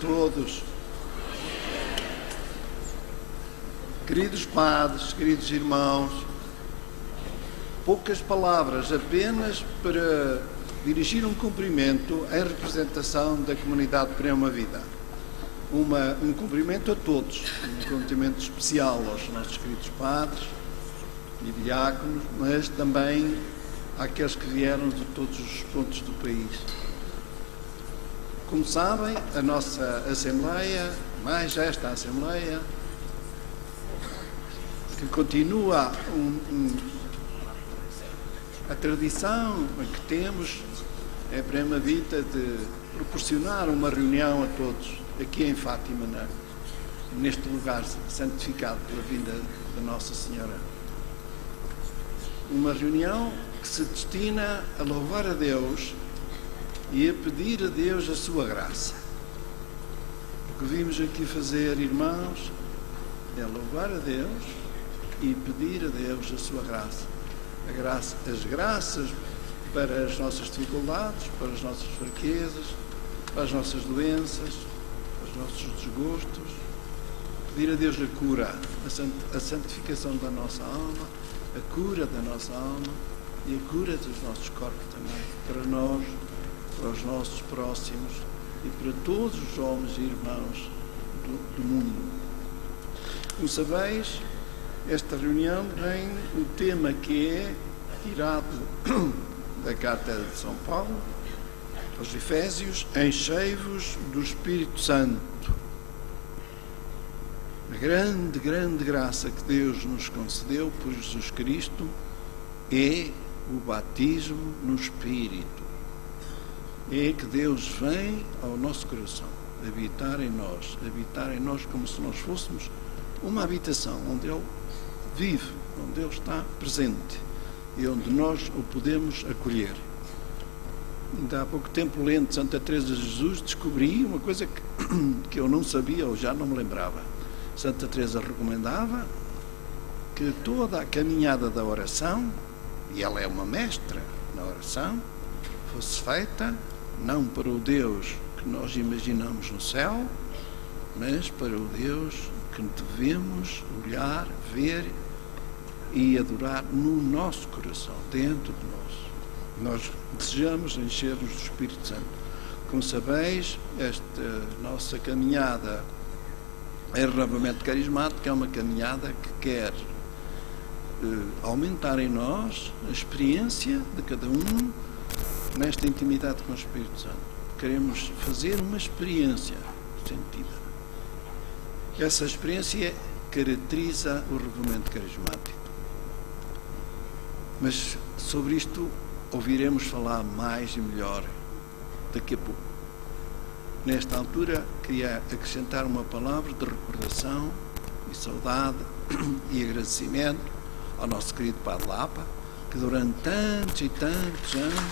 todos. Queridos padres, queridos irmãos, poucas palavras apenas para dirigir um cumprimento em representação da comunidade Prema Vida. Um cumprimento a todos, um cumprimento especial aos nossos queridos padres e diáconos, mas também àqueles que vieram de todos os pontos do país. Como sabem, a nossa Assembleia, mais esta Assembleia, que continua a tradição que temos, é Prema Vida de proporcionar uma reunião a todos aqui em Fátima, neste lugar santificado pela vinda da Nossa Senhora. Uma reunião que se destina a louvar a Deus e a pedir a Deus a sua graça. O que vimos aqui fazer, irmãos, é louvar a Deus e pedir a Deus a sua graça. As graças para as nossas dificuldades, para as nossas fraquezas, para as nossas doenças, para os nossos desgostos. Pedir a Deus a cura, a santificação da nossa alma, a cura da nossa alma e a cura dos nossos corpos também, para nós, para os nossos próximos e para todos os homens e irmãos do mundo. Como sabeis, esta reunião tem um tema que é tirado da Carta de São Paulo aos Efésios: enchei-vos do Espírito Santo. A grande, grande graça que Deus nos concedeu por Jesus Cristo é o batismo no Espírito. É que Deus vem ao nosso coração habitar em nós como se nós fôssemos uma habitação onde Ele vive, onde Ele está presente e onde nós o podemos acolher. Ainda há pouco tempo, lendo Santa Teresa de Jesus, descobri uma coisa que eu não sabia ou já não me lembrava. Santa Teresa recomendava que toda a caminhada da oração, e ela é uma mestra na oração, fosse feita não para o Deus que nós imaginamos no céu, mas para o Deus que devemos olhar, ver e adorar no nosso coração, dentro de nós. Nós desejamos encher-nos do Espírito Santo. Como sabeis, esta nossa caminhada em renovamento carismático é uma caminhada que quer aumentar em nós a experiência de cada um nesta intimidade com o Espírito Santo. Queremos fazer uma experiência sentida. Essa experiência caracteriza o renovamento carismático. Mas sobre isto ouviremos falar mais e melhor daqui a pouco. Nesta altura, queria acrescentar uma palavra de recordação e saudade e agradecimento ao nosso querido Padre Lapa, que durante tantos e tantos anos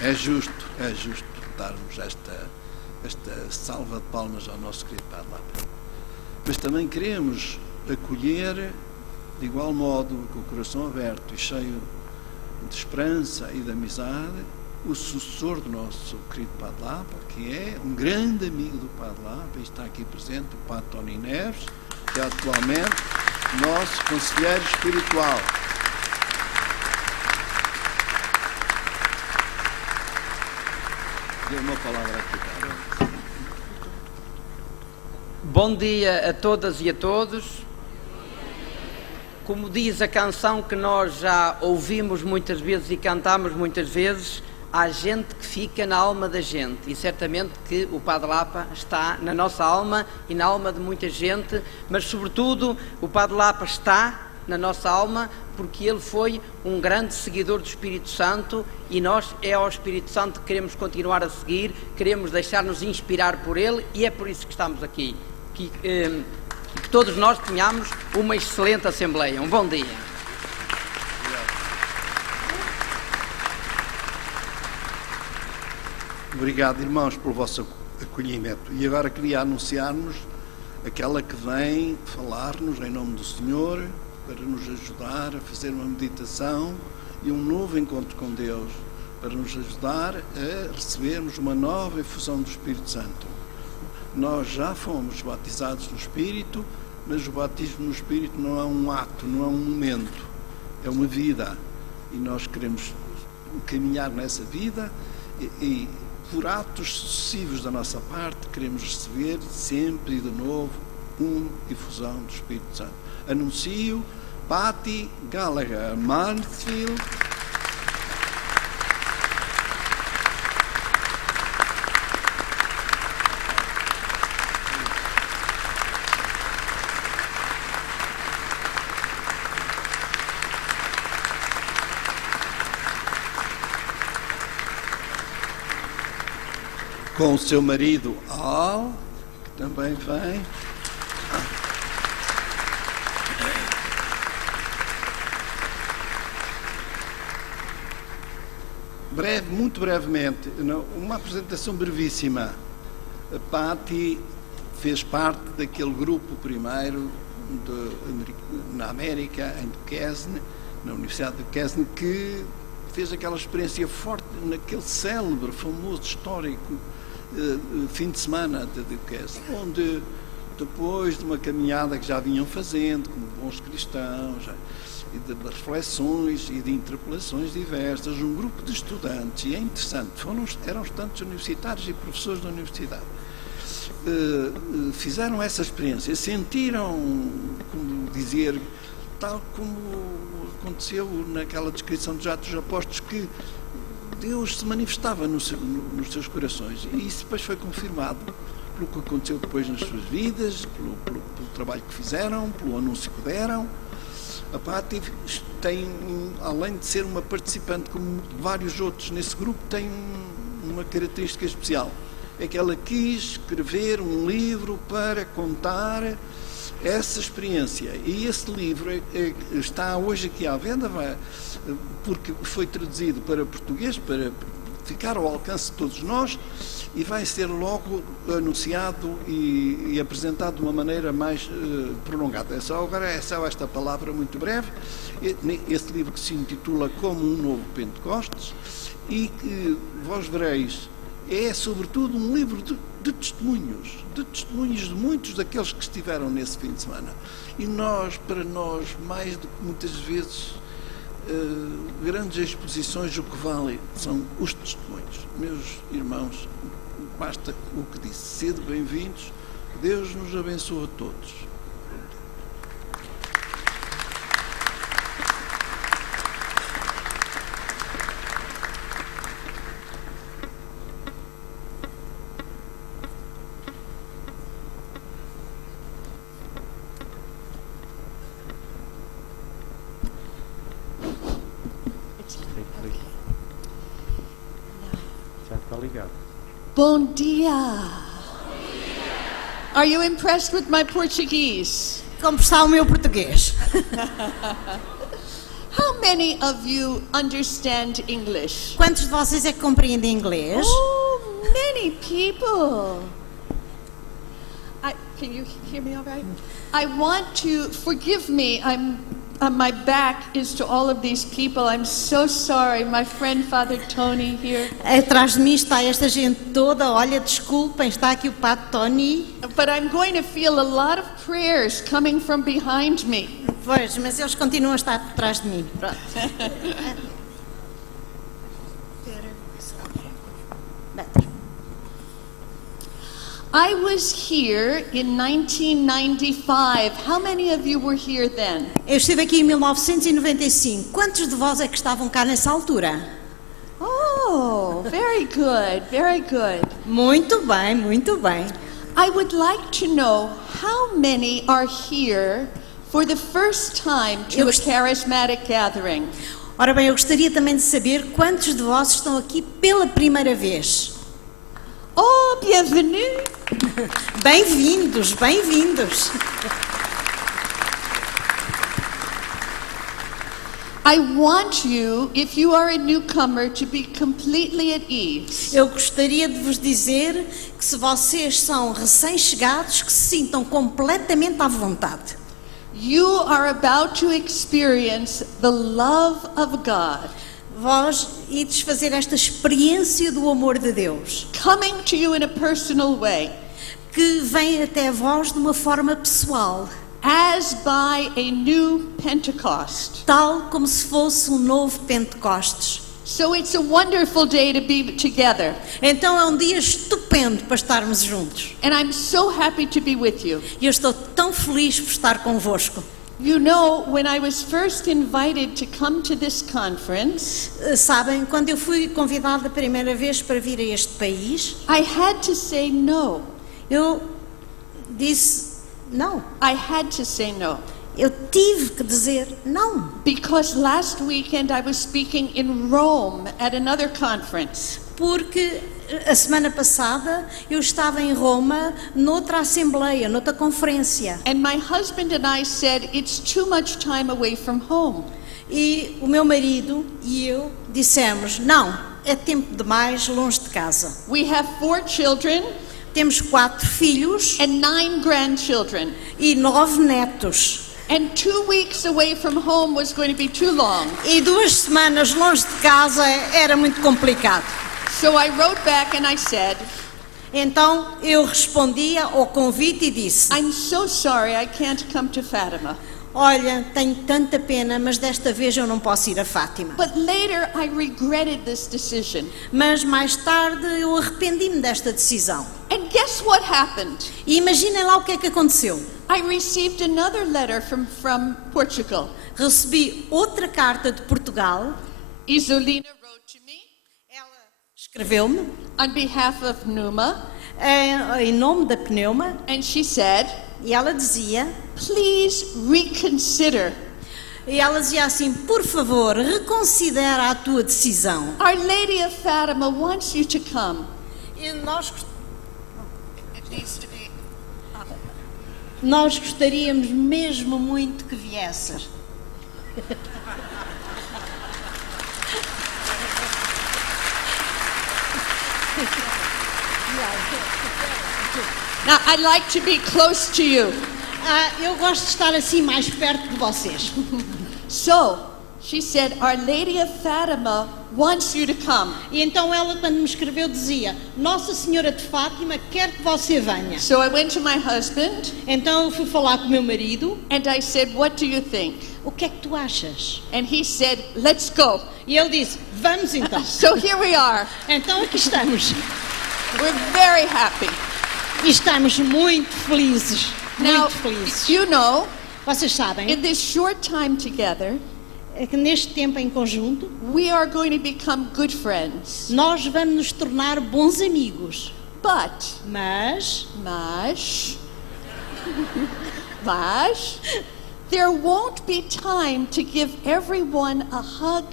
é justo darmos esta salva de palmas ao nosso querido Padre Lapa. Mas também queremos acolher de igual modo, com o coração aberto e cheio de esperança e de amizade, o sucessor do nosso querido Padre Lapa, que é um grande amigo do Padre Lapa, e está aqui presente o Padre Tony Neves, que é atualmente nosso conselheiro espiritual. Dê uma palavra aqui, Padre. Bom dia a todas e a todos. Como diz a canção que nós já ouvimos muitas vezes e cantamos muitas vezes, há gente que fica na alma da gente, e certamente que o Padre Lapa está na nossa alma e na alma de muita gente, mas sobretudo o Padre Lapa está na nossa alma porque ele foi um grande seguidor do Espírito Santo, e nós é ao Espírito Santo que queremos continuar a seguir, queremos deixar-nos inspirar por ele, e é por isso que estamos aqui. Que todos nós tenhamos uma excelente Assembleia. Um bom dia. Obrigado, irmãos, pelo vosso acolhimento. E agora queria anunciar-nos aquela que vem falar-nos em nome do Senhor, para nos ajudar a fazer uma meditação e um novo encontro com Deus, para nos ajudar a recebermos uma nova efusão do Espírito Santo. Nós já fomos batizados no Espírito, mas o batismo no Espírito não é um ato, não é um momento, é uma vida. E nós queremos caminhar nessa vida e por atos sucessivos da nossa parte, queremos receber sempre e de novo uma efusão do Espírito Santo. Anuncio Patty Gallagher Mansfield. Com o seu marido Al, que também vem. Muito brevemente, uma apresentação brevíssima. A Patty fez parte daquele grupo primeiro na América, em Duquesne, na Universidade de Duquesne, que fez aquela experiência forte naquele célebre, famoso, histórico fim de semana de Duquesne, onde depois de uma caminhada que já vinham fazendo como bons cristãos, e de reflexões e de interpelações diversas, um grupo de estudantes, e é interessante, eram estudantes universitários e professores da universidade, fizeram essa experiência, sentiram, como dizer, tal como aconteceu naquela descrição dos Atos dos Apóstolos, que Deus se manifestava nos seus corações, e isso depois foi confirmado pelo que aconteceu depois nas suas vidas, pelo trabalho que fizeram, pelo anúncio que deram. A Patty tem, além de ser uma participante como vários outros nesse grupo, tem uma característica especial. É que ela quis escrever um livro para contar essa experiência. E esse livro está hoje aqui à venda, porque foi traduzido para português, para ficar ao alcance de todos nós, e vai ser logo anunciado e apresentado de uma maneira mais prolongada. É só esta palavra muito breve. Esse livro que se intitula Como um Novo Pentecostes, e que vós vereis, é sobretudo um livro de testemunhos de muitos daqueles que estiveram nesse fim de semana. E para nós, mais do que muitas vezes grandes exposições, o que vale são os testemunhos. Meus irmãos, basta o que disse. Sede bem-vindos. Deus nos abençoe a todos. Bom dia. Are you impressed with my Portuguese? Como está o meu português? How many of you understand English? Quantos de vocês é que compreendem inglês? Oh, many people. Can you hear me all right? I want to, forgive me, my back is to all of these people. I'm so sorry. My friend Father Tony here. Atrás de mim está esta gente toda. Olha, desculpem, está aqui o Padre Tony. But I'm going to feel a lot of prayers coming from behind me. Pois, mas eles continuam a estar atrás de mim. I was here in 1995. How many of you were here then? Eu estive aqui em 1995. Quantos de vós é que estavam cá nessa altura? Oh, very good, very good. Muito bem, muito bem. I would like to know how many are here for the first time to a charismatic gathering. Ora bem, eu gostaria também de saber quantos de vós estão aqui pela primeira vez. Oh, bienvenue. Bem-vindos, bem-vindos. I want you, if you are a newcomer, to be completely at ease. Eu gostaria de vos dizer que se vocês são recém-chegados, que se sintam completamente à vontade. You are about to experience the love of God Vós ides fazer esta experiência do amor de Deus, coming to you in a personal way, que vem até vós de uma forma pessoal, as by a new Pentecost. tal como se fosse um novo Pentecostes. So it's a wonderful day to be together. Então é um dia estupendo para estarmos juntos. And I'm so happy to be with you. E eu estou tão feliz por estar convosco. You know, when I was first invited to come to this conference, Sabem, quando eu fui convidada a primeira vez para vir a este país, I had to say no. eu disse não. I had to say no. Eu tive que dizer não. Because last weekend I was speaking in Rome at another conference. Porque a semana passada eu estava em Roma, noutra assembleia, noutra conferência. And my husband and I said, it's too much time away from home. E o meu marido e eu dissemos, não, é tempo demais longe de casa. We have 4 children Temos 4 filhos and 9 grandchildren. e 9 netos. And 2 weeks away from home was going to be too long. E 2 semanas longe de casa era muito complicado. So I wrote back and I said, Então eu respondia ao convite e disse, I'm so sorry I can't come to Fatima. olha, tenho tanta pena, mas desta vez eu não posso ir a Fátima. But later I regretted this decision. Mas mais tarde eu arrependi-me desta decisão. And guess what happened? E imaginem lá o que é que aconteceu. I received another letter from Portugal. Recebi outra carta de Portugal. Isolina wrote to me Ela escreveu-me on behalf of Numa, em nome da Pneuma and she said, e ela dizia, please reconsider. assim, por favor, reconsidera a tua decisão. Our Lady of Fatima wants you to come. E nós It needs to be. Nós gostaríamos mesmo muito que viesses. Now I'd like to be close to you. Eu gosto de estar assim mais perto de vocês. So she said, Our Lady of Fatima wants you to come. E então ela, quando me escreveu, dizia, Nossa Senhora de Fátima quer que você venha. So I went to my husband Então eu fui falar com o meu marido. and I said, what do you think? O que é que tu achas? And he said, let's go. E ele disse, vamos então. So here we are. Então aqui estamos. We're very happy. E estamos muito felizes. Now, Muito felizes. you know, Vocês sabem in this short time together, é que neste tempo em conjunto, we are going to become good friends. nós vamos nos tornar bons amigos. But, Mas there won't be time to give everyone a hug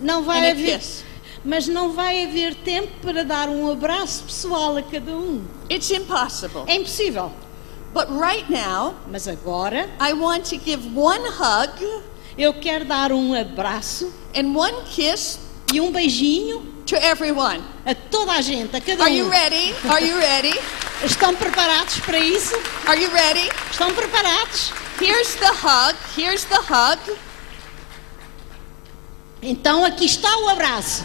não and vai a haver, kiss. mas não vai haver tempo para dar um abraço pessoal a cada um. It's impossible. É impossível. But right now, Mas agora I want to give one hug eu quero dar um abraço and one kiss e um beijinho to everyone. a toda a gente, a cada Are you um. ready? Are you ready? Estão preparados para isso? Are you ready? Estão preparados? Here's the hug. Here's the hug. Então aqui está o abraço.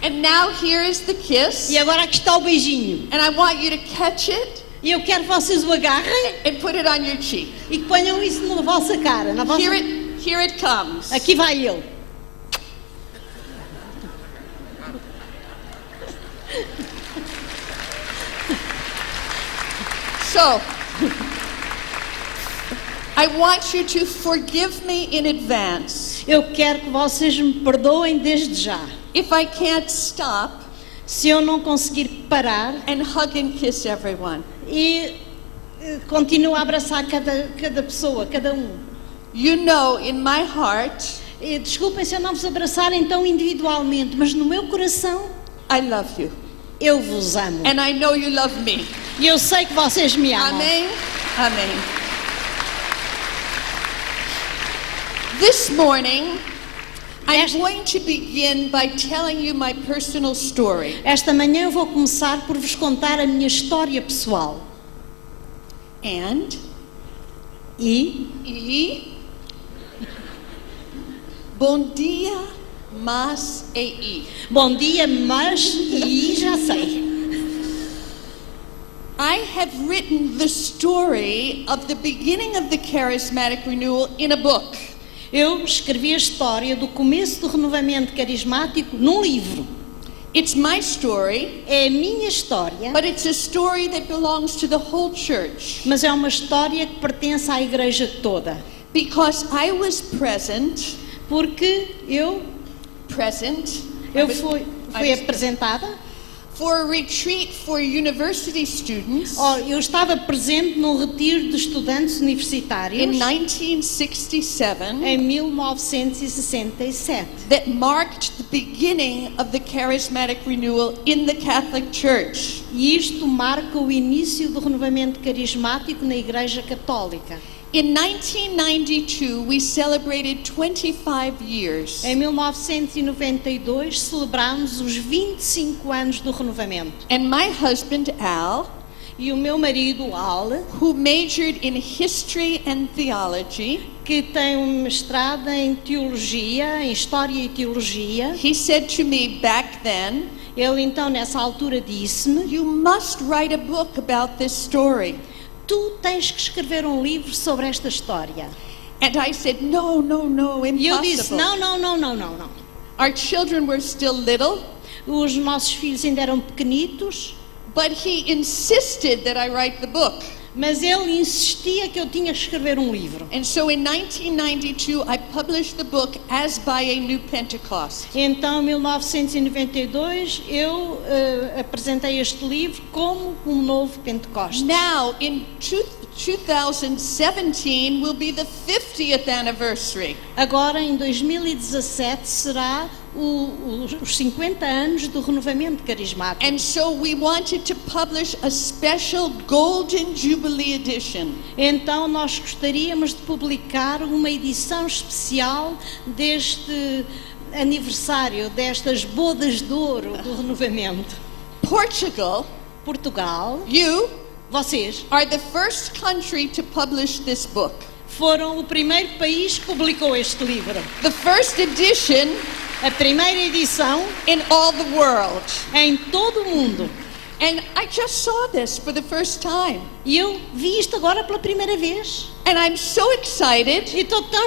And now here is the kiss. E agora aqui está o beijinho. And I want you to catch it E eu quero que vocês o agarrem and put it on your cheek. e que ponham isso na vossa cara. Na vossa... Here it comes. Aqui vai ele. So, I want you to forgive me in advance Eu quero que vocês me perdoem desde já. if I can't stop Se eu não conseguir parar and hug and kiss everyone. e continuo a abraçar cada pessoa, cada um. You know, in my heart, E, desculpem se eu não vos abraçar então individualmente, mas no meu coração I love you. eu vos amo. And I know you love me. E eu sei que vocês me amam. Amen. Amen. This morning, I'm going to begin by telling you my personal story. Esta manhã eu vou começar por vos contar a minha história pessoal. And E bom dia, mas e. Bom dia, mas e já sei. I have written the story of the beginning of the charismatic renewal in a book. Eu escrevi a história do começo do renovamento carismático num livro. It's my story, É a minha história, but it's a story that belongs to the whole church. mas é uma história que pertence à igreja toda. Because I was present, Porque eu fui apresentada. for a retreat for university students Eu estava presente num retiro de estudantes universitários in 1967 em 1967. that marked the beginning of the charismatic renewal in the Catholic Church. E isto marca o início do renovamento carismático na Igreja Católica. In 1992, we celebrated 25 years. Em 1992 celebramos os 25 anos do renovamento. And my husband, Al, E o meu marido, Al, who majored in history and theology, que tem um mestrado em teologia, em história e teologia, he said to me back then, ele então nessa altura disse-me: "You must write a book about this story." tu tens que escrever um livro sobre esta história. And I said, no, E eu disse: impossible. não. Our children were still little, Os nossos filhos ainda eram pequenitos, but he insisted that I write the book. mas ele insistia que eu tinha que escrever um livro. And so in 1992, I published the book As by a New Pentecost. Então, em 1992, eu apresentei este livro como um novo Pentecostes. Now, in 2017 will be the 50th anniversary. Agora, em 2017, será os 50 anos do renovamento carismático. And so we wanted to publish a special Golden Jubilee edition. Então, nós gostaríamos de publicar uma edição especial deste aniversário, destas bodas de ouro do renovamento. Portugal, You vocês are the first country to publish this book. foram o primeiro país que publicou este livro. The first edition A primeira edição in all the world. em todo o mundo. And I just saw this for the first time. E eu vi isto agora pela primeira vez. And I'm so excited E estou tão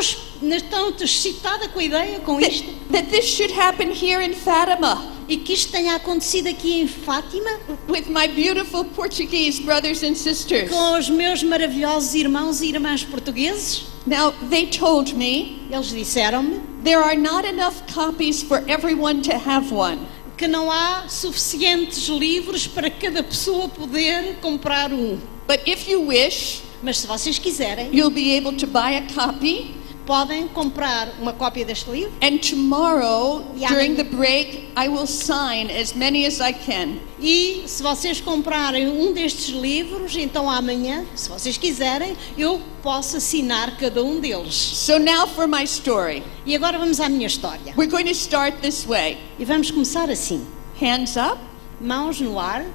excitada com a ideia, com isto. that this should happen here in Fatima E que isto tenha acontecido aqui em Fátima, with my beautiful Portuguese brothers and sisters. com os meus maravilhosos irmãos e irmãs portugueses. Now, they told me Eles disseram-me there are not enough copies for everyone to have one. que não há suficientes livros para cada pessoa poder comprar um. But if you wish, Mas se vocês quiserem, you'll be able to buy a copy. podem comprar uma cópia deste livro. And tomorrow, Yeah. during the break, I will sign as many as I can. E se vocês comprarem um destes livros, então amanhã, se vocês quiserem, eu posso assinar cada um deles. So now for my story. E agora vamos à minha história. We're going to start this way. E vamos começar assim. Hands up. Mãos no ar,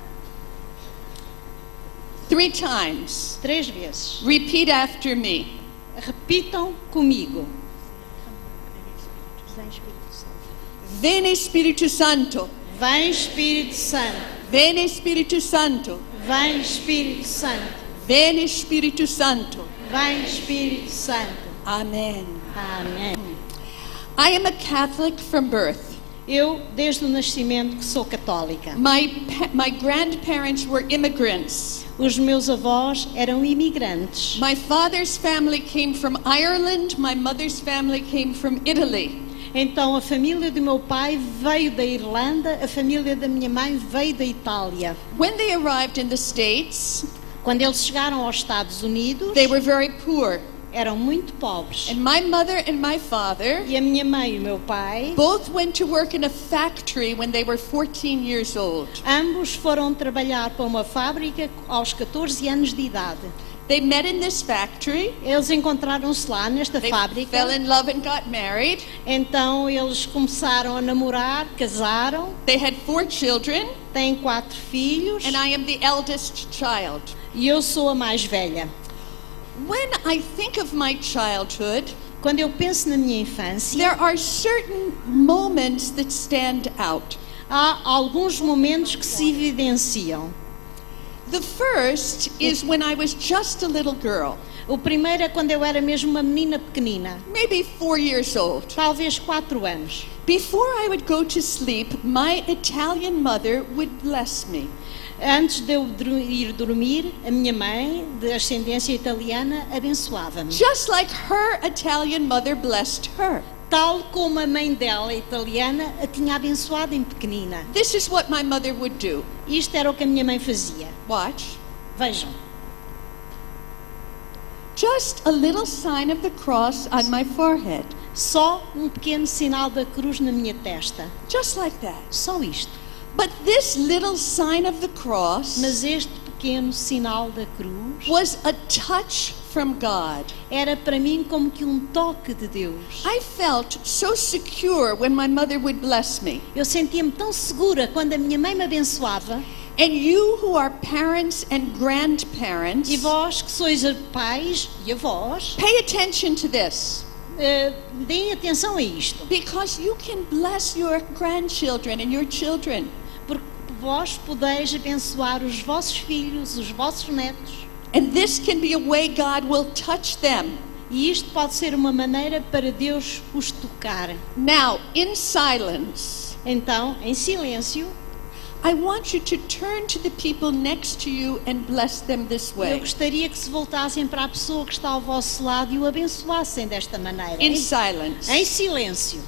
3 times. 3 vezes. Repeat after me. Repitam comigo. Vem Espírito Santo. Vem Espírito Santo. Vem Espírito Santo. Vem Espírito Santo. Vem Espírito Santo. Vem Espírito Santo. Amen. Amém. I am a Catholic from birth. Eu, desde o nascimento, que sou católica. My grandparents were immigrants. Os meus avós eram imigrantes. My father's family came from Ireland. My mother's family came from Italy. Então a família do meu pai veio da Irlanda, a família da minha mãe veio da Itália. When they arrived in the States, Quando eles chegaram aos Estados Unidos, they were very poor. eram muito pobres. And my mother and my father E a minha mãe e o meu pai, both went to work in a factory when they were 14 years old. ambos foram trabalhar para uma fábrica aos 14 anos de idade. They met in this factory. Eles encontraram-se lá nesta They fábrica. fell in love and got married. Então eles começaram a namorar, casaram, They had 4 children, têm 4 filhos and I am the eldest child. e eu sou a mais velha. When I think of my childhood, Quando eu penso na minha infância, there are certain moments that stand out. há alguns momentos que se evidenciam. The first is when I was just a little girl, O primeiro é quando eu era mesmo uma menina pequenina, maybe 4 years old. talvez 4 anos. Before I would go to sleep, my Italian mother would bless me. Antes de eu ir dormir, a minha mãe, de ascendência italiana, abençoava-me. Just like her Italian mother blessed her. Tal como a mãe dela, italiana, a tinha abençoado em pequenina. This is what my mother would do. Isto era o que a minha mãe fazia. Watch. Vejam, Just a little sign of the cross on my forehead. só um pequeno sinal da cruz na minha testa. Just like that. Só isto. But this little sign of the cross Mas este pequeno sinal da cruz was a touch from God. era para mim como que um toque de Deus. I felt so secure when my mother would bless me. Eu sentia-me tão segura quando a minha mãe me abençoava. And you who are parents and grandparents, E vós que sois pais e avós, pay attention to this. deem atenção a isto. Because you can bless your grandchildren and your children. Porque vós podeis abençoar os vossos filhos, os vossos netos. And this can be a way God will touch them. E isto pode ser uma maneira para Deus os tocar. Now, in silence, Então, em silêncio, I want you to turn to the people next to you and bless them this eu way. gostaria que se voltassem para a pessoa que está ao vosso lado e o abençoassem desta maneira. In silence. Em silêncio.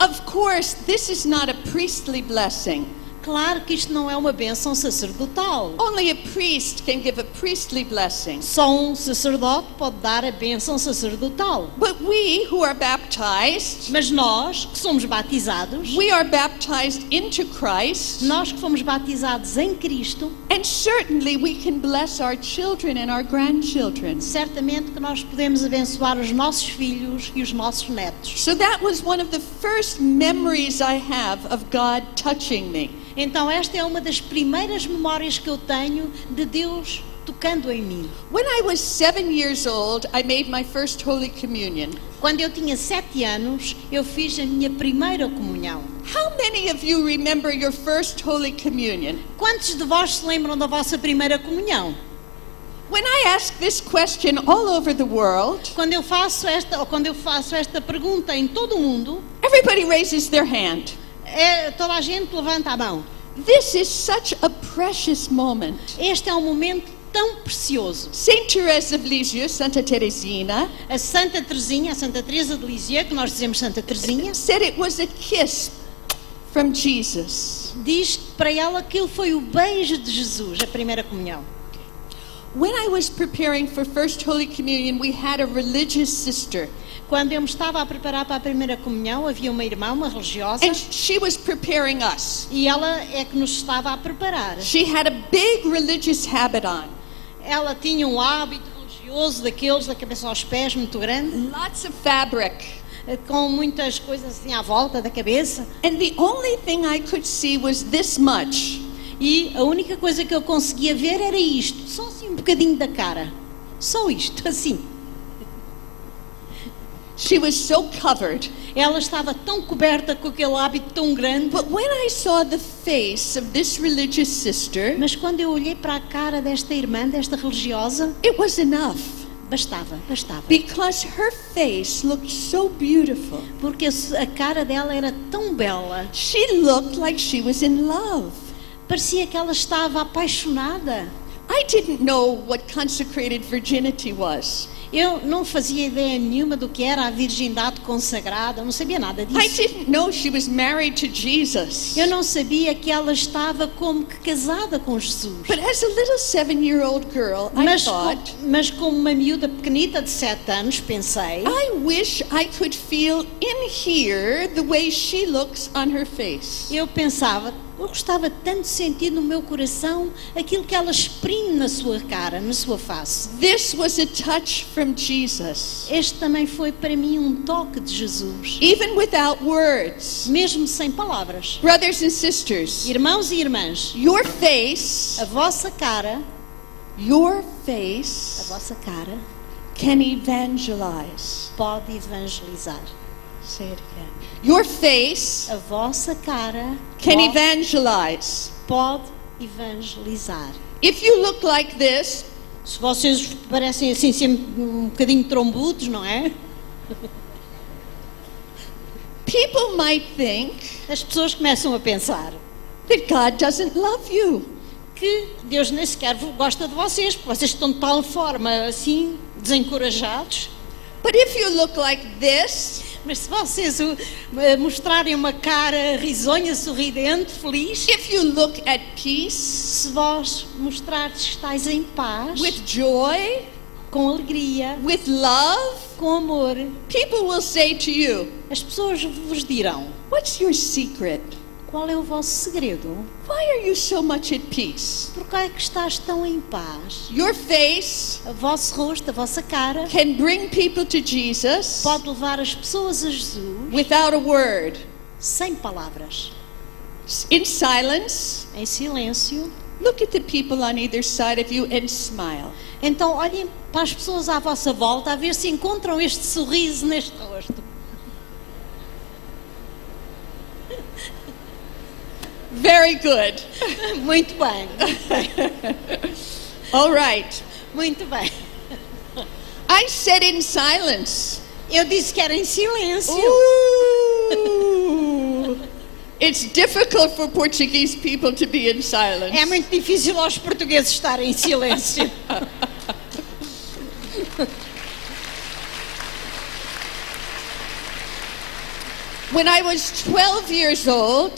Of course, this is not a priestly blessing. Claro que isto não é uma bênção sacerdotal. Only a priest can give a priestly blessing. Só um sacerdote pode dar a bênção sacerdotal. But we who are baptized, Mas nós, que somos batizados, we are baptized into Christ, nós que fomos batizados em Cristo, and certainly we can bless our children and our grandchildren. certamente que nós podemos abençoar os nossos filhos e os nossos netos. So that was one of the first memories I have of God touching me. Então esta é uma das primeiras memórias que eu tenho de Deus tocando em mim. When I was 7 years old, I made my first Holy Communion. Quando eu tinha 7 anos, eu fiz a minha primeira comunhão. How many of you remember your first Holy Communion? Quantos de vós se lembram da vossa primeira comunhão? When I ask this question all over the world, Quando eu faço esta pergunta em todo o mundo, everybody raises their hand. toda a gente levanta a mão. This is such a precious moment. Este é um momento tão precioso. Saint Therese of Lisieux, Santa Teresina, A Santa Teresinha, a Santa Teresa de Lisieux, que nós dizemos Santa Teresinha, said it was a kiss from Jesus. diz para ela que ele foi o beijo de Jesus, a primeira comunhão. When I was preparing for First Holy Communion, we had a religious sister, Quando eu me estava a preparar para a primeira comunhão, havia uma irmã, uma religiosa, and she was preparing us. e ela é que nos estava a preparar. She had a big religious habit on, Ela tinha um hábito religioso daqueles da cabeça aos pés, muito grande, lots of fabric. com muitas coisas assim à volta da cabeça. And the only thing I could see was this much. E a única coisa que eu conseguia ver era isto, só assim um bocadinho da cara. Só isto, assim. She was so covered. Ela estava tão coberta com aquele hábito tão grande. But when I saw the face of this religious sister, Mas quando eu olhei para a cara desta irmã, desta religiosa, it was enough. bastava. Because her face looked so beautiful. Porque a cara dela era tão bela. She looked like she was in love. Parecia que ela estava apaixonada. I didn't know what consecrated virginity was. Eu não fazia ideia nenhuma do que era a virgindade consagrada, não sabia nada I disso. didn't know she was married to Jesus. Eu não sabia que ela estava como que casada com Jesus. But as a little 7-year-old girl, I thought, Mas como uma miúda pequenita de 7 anos, pensei, I wish I could feel in here the way she looks on her face. eu pensava, Eu gostava tanto de sentir no meu coração aquilo que ela exprime na sua cara, na sua face. This was a touch from Jesus. Este também foi para mim um toque de Jesus, Even without words. mesmo sem palavras. Brothers and sisters, Irmãos e irmãs, your face, a vossa cara can evangelize. pode evangelizar. Say it again. Your face A vossa cara can pode, evangelize. pode evangelizar. If you look like this, Se vocês parecem assim sempre um bocadinho trombudos, não é? people might think As pessoas começam a pensar that God doesn't love you. que Deus nem sequer gosta de vocês, porque vocês estão de tal forma assim, desencorajados. But if you look like this, Mas se vocês mostrarem uma cara risonha, sorridente, feliz, if you look at peace, se vós mostrardes que estáis em paz, with joy, com alegria, with love, com amor, people will say to you, as pessoas vos dirão: what's your secret? qual é o vosso segredo? Why are you so much at peace? Por que é que estás tão em paz? Your face O vosso rosto, a vossa cara, can bring people to Jesus pode levar as pessoas a Jesus without a word. sem palavras, In silence, em silêncio. look at the people on either side of you and smile. Então olhem para as pessoas à vossa volta a ver se encontram este sorriso neste rosto. Very good. Muito bem, All right. muito bem. I said in silence. Eu disse que era em silêncio. Ooh. It's difficult for Portuguese people to be in silence. É muito difícil aos portugueses estarem em silêncio. When I was 12 years old,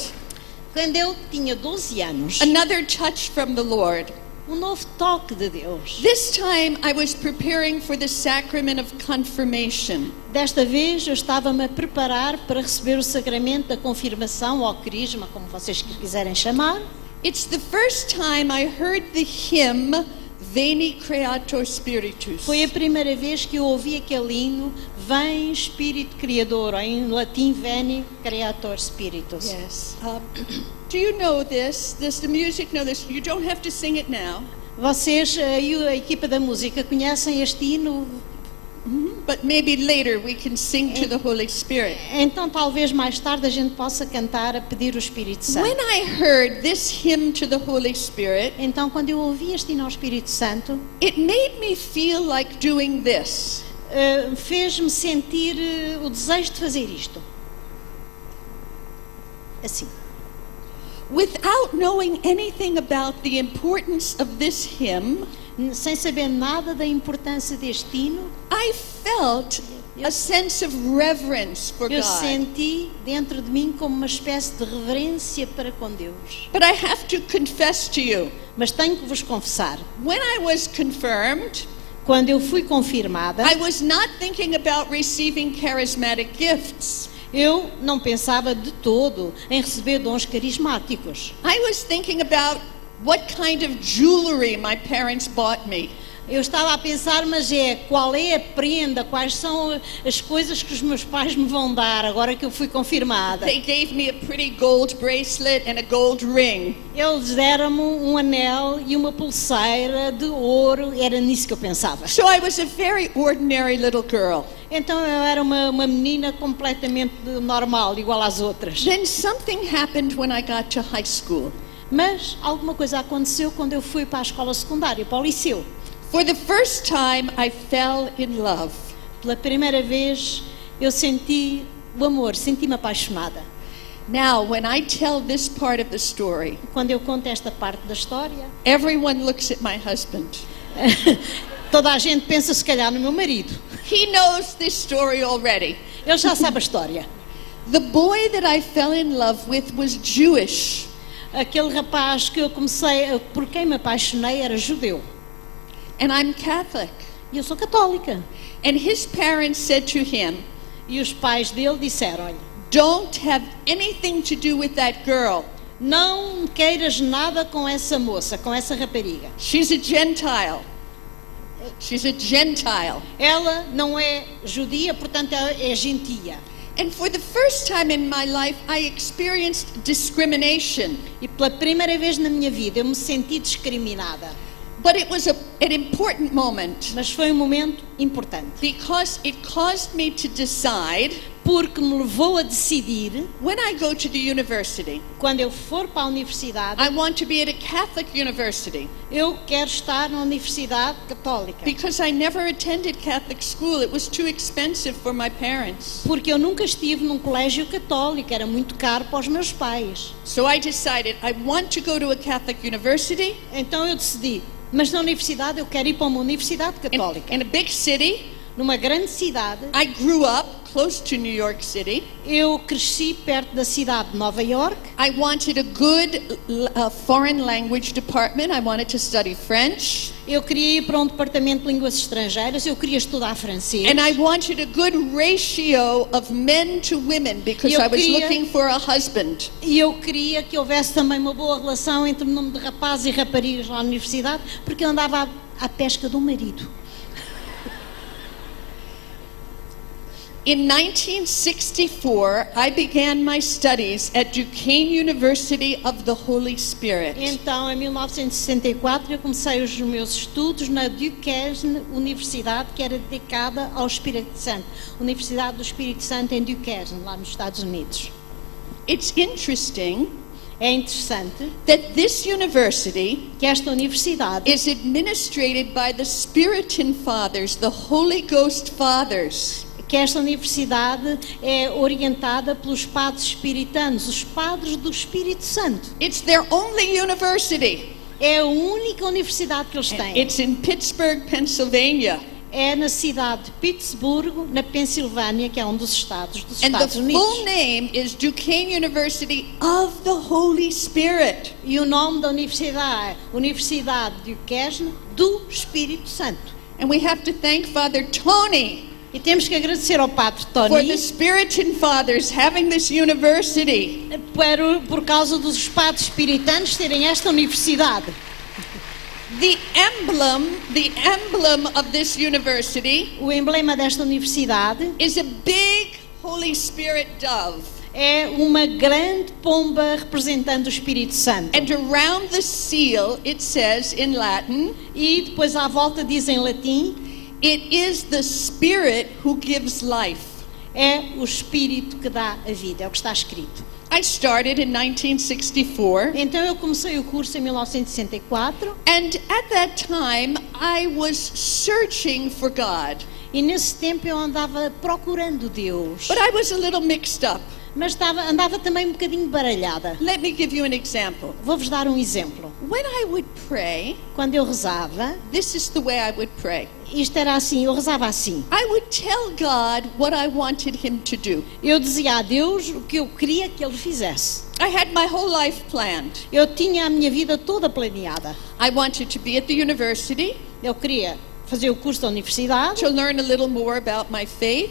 Quando eu tinha 12 anos, another touch from the Lord. novo toque de Deus. This time I was preparing for the sacrament of confirmation. Desta vez eu estava-me a preparar para receber o sacramento da confirmação ou crisma, como vocês quiserem chamar. It's the first time I heard the hymn Veni Creator Spiritus. Foi a primeira vez que eu ouvi aquele hino, Vem Espírito Criador, ou em latim Veni Creator Spiritus. Yes. Do you know this? Does the music know this? You don't have to sing it now. Vocês e a equipa da música conhecem este hino, But maybe later we can sing to the Holy Spirit. então talvez mais tarde a gente possa cantar a pedir o Espírito Santo. When I heard this hymn to the Holy Spirit, Então quando eu ouvi este hino ao Espírito Santo, it made me feel like doing this. fez-me sentir o desejo de fazer isto. Assim. Without knowing anything about the importance of this hymn, Sem saber nada da importância deste hino, I felt a sense of reverence for eu God. senti dentro de mim como uma espécie de reverência para com Deus. But I have to confess to you, Mas tenho que vos confessar, when I was confirmed, quando eu fui confirmada, I was not thinking about receiving charismatic gifts. eu não pensava de todo em receber dons carismáticos. I was thinking about what kind of jewelry my parents bought me. Eu estava a pensar, mas qual é a prenda, quais são as coisas que os meus pais me vão dar agora que eu fui confirmada. They gave me a pretty gold bracelet and a gold ring. Eles deram-me um anel e uma pulseira de ouro, era nisso que eu pensava. So I was a very ordinary little girl. Então eu era uma menina completamente normal, igual às outras. Then something happened when I got to high school. Mas alguma coisa aconteceu quando eu fui para a escola secundária, para o liceu. For the first time, I fell in love. Pela primeira vez eu senti o amor, senti-me apaixonada. Now, when I tell this part of the story, Quando eu conto esta parte da história, everyone looks at my husband. toda a gente pensa se calhar no meu marido. He knows this story already. Ele já sabe a história. The boy that I fell in love with was Jewish. Aquele rapaz que eu por quem me apaixonei era judeu. And I'm Catholic. E eu sou católica. And his parents said to him, E os pais dele disseram, olha, don't have anything to do with that girl. não queiras nada com essa moça, com essa rapariga. She's a Gentile. She's a Gentile. Ela não é judia, portanto ela é gentia. And for the first time in my life, I experienced discrimination. E pela primeira vez na minha vida eu me senti discriminada. But it was an important moment Mas foi um momento importante, because it caused me to decide porque me levou a decidir, when I go to the university, quando eu for para a universidade, I want to be at a Catholic university eu quero estar na Universidade Católica. because I never attended Catholic school. It was too expensive for my parents. Porque eu nunca estive num colégio católico, era muito caro para os meus pais. So I decided I want to go to a Catholic university Então eu decidi, mas na universidade eu quero ir para uma universidade católica. in a big city. Numa grande cidade, I grew up close to New York City. eu cresci perto da cidade de Nova York. I wanted a good foreign language department. I wanted to study French. Eu queria ir para um departamento de línguas estrangeiras, eu queria estudar francês. And I wanted a good ratio of men to women because Eu I was queria- looking for a husband. E eu queria que houvesse também uma boa relação entre o número de rapazes e raparigas lá na universidade, porque eu andava à pesca do marido. In 1964, I began my studies at Duquesne University of the Holy Spirit. Então, em 1964, eu comecei os meus estudos na Duquesne Universidade, que era dedicada ao Espírito Santo. Universidade do Espírito Santo em Duquesne, lá nos Estados Unidos. It's interesting É interessante that this university que esta universidade is administrated by the Spiritan Fathers, the Holy Ghost Fathers. é orientada pelos padres espiritanos, os padres do Espírito Santo. It's their only university. É a única universidade que eles têm. It's in Pittsburgh, Pennsylvania. É na cidade de Pittsburgh, na Pensilvânia, que é um dos estados dos And the Estados Unidos. full name is Duquesne University of the Holy Spirit. E o nome da universidade é Universidade de Duquesne do Espírito Santo. And we have to thank Father Tony E temos que agradecer ao Padre for the Tony Spiritan Fathers having this university. por causa dos padres espiritanos terem esta universidade. The emblem of this university O emblema desta universidade is a big Holy Spirit dove. é uma grande pomba representando o Espírito Santo. And around the seal it says in Latin, E depois à volta diz em latim, it is the Spirit who gives life. é o Espírito que dá a vida, é o que está escrito. I started in 1964, Então eu comecei o curso em 1964 and at that time I was searching for God, e nesse tempo eu andava procurando Deus. but I was a little mixed up. Mas andava também um bocadinho baralhada. Let me give you an example. Vou-vos dar um exemplo. When I would pray, Quando eu rezava, this is the way I would pray. isto era assim, eu rezava assim. I would tell God what I wanted Him to do. Eu dizia a Deus o que eu queria que Ele fizesse. I had my whole life planned. Eu tinha a minha vida toda planeada. I wanted to be at the university Eu queria fazer o curso da universidade, to learn a little more about my faith.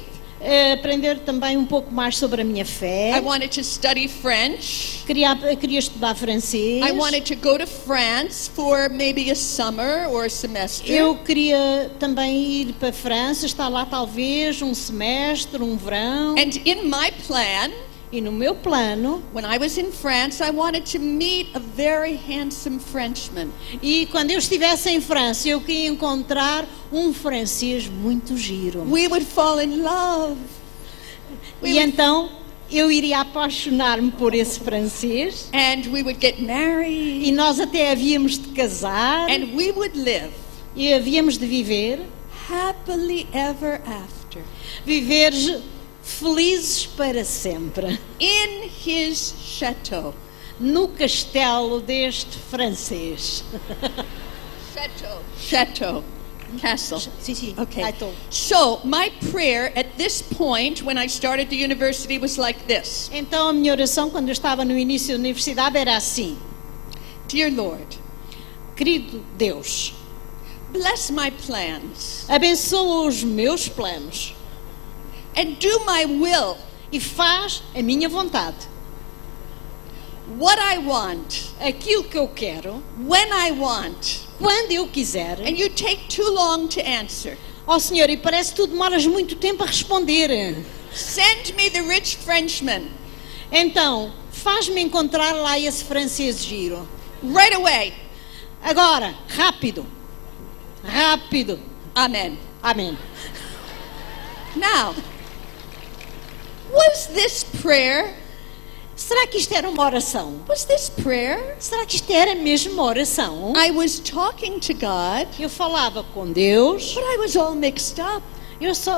aprender também um pouco mais sobre a minha fé. I wanted to study French. Queria estudar francês. I wanted to go to France for maybe a summer or a semester. Eu queria também ir para a França, estar lá talvez um semestre, um verão. And in my plan, E no meu plano, when I was in France, I wanted to meet a very handsome Frenchman. e quando eu estivesse em França, eu queria encontrar um francês muito giro. We would fall in love. E então eu iria apaixonar-me por esse francês And we would get married. e nós até havíamos de casar And we would live e havíamos de viver happily ever after felizes para sempre in his chateau. no castelo deste francês. Chateau. Castle. Sim, sim. Okay. Ai, tô. So, my prayer at this point when I started the university was like this. Então a minha oração quando eu estava no início da universidade era assim: Dear Lord, querido Deus, bless my plans abençoa os meus planos and do my will. e faz a minha vontade. what I want, aquilo que eu quero, when I want, quando eu quiser. and you take too long to answer. Ó Senhor, e parece que tu demoras muito tempo a responder. Send me the rich Frenchman Então, faz-me encontrar lá esse francês giro. right away. Agora, rápido. Rápido. Amen. Amém. Now, was this prayer? Será que isto era uma oração? Was this prayer? Será que isto era mesmo uma oração? I was talking to God, Eu falava com Deus, but I was all mixed up.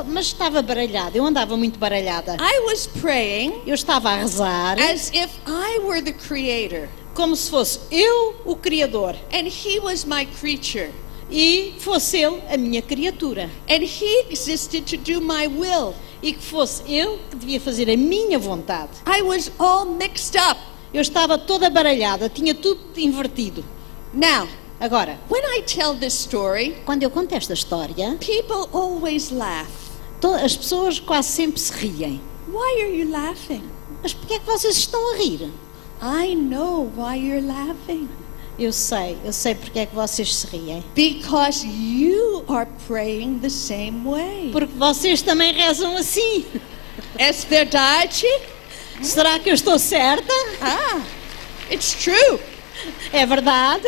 mas estava baralhada, eu andava muito baralhada. I was praying Eu estava a rezar as if I were the creator como se fosse eu o Criador and he was my creature e fosse ele a minha criatura and he existed to do my will. e que fosse eu que devia fazer a minha vontade. I was all mixed up. Eu estava toda baralhada, tinha tudo invertido. Now, Agora, when I tell this story, quando eu conto esta história, people always laugh. as pessoas quase sempre se riem. Why are you laughing? Mas porquê é que vocês estão a rir? I know why you're laughing. Eu sei porque é que vocês se riem. Because you are praying the same way. Porque vocês também rezam assim. Es verdade? Será que eu estou certa? Ah, it's true. É verdade?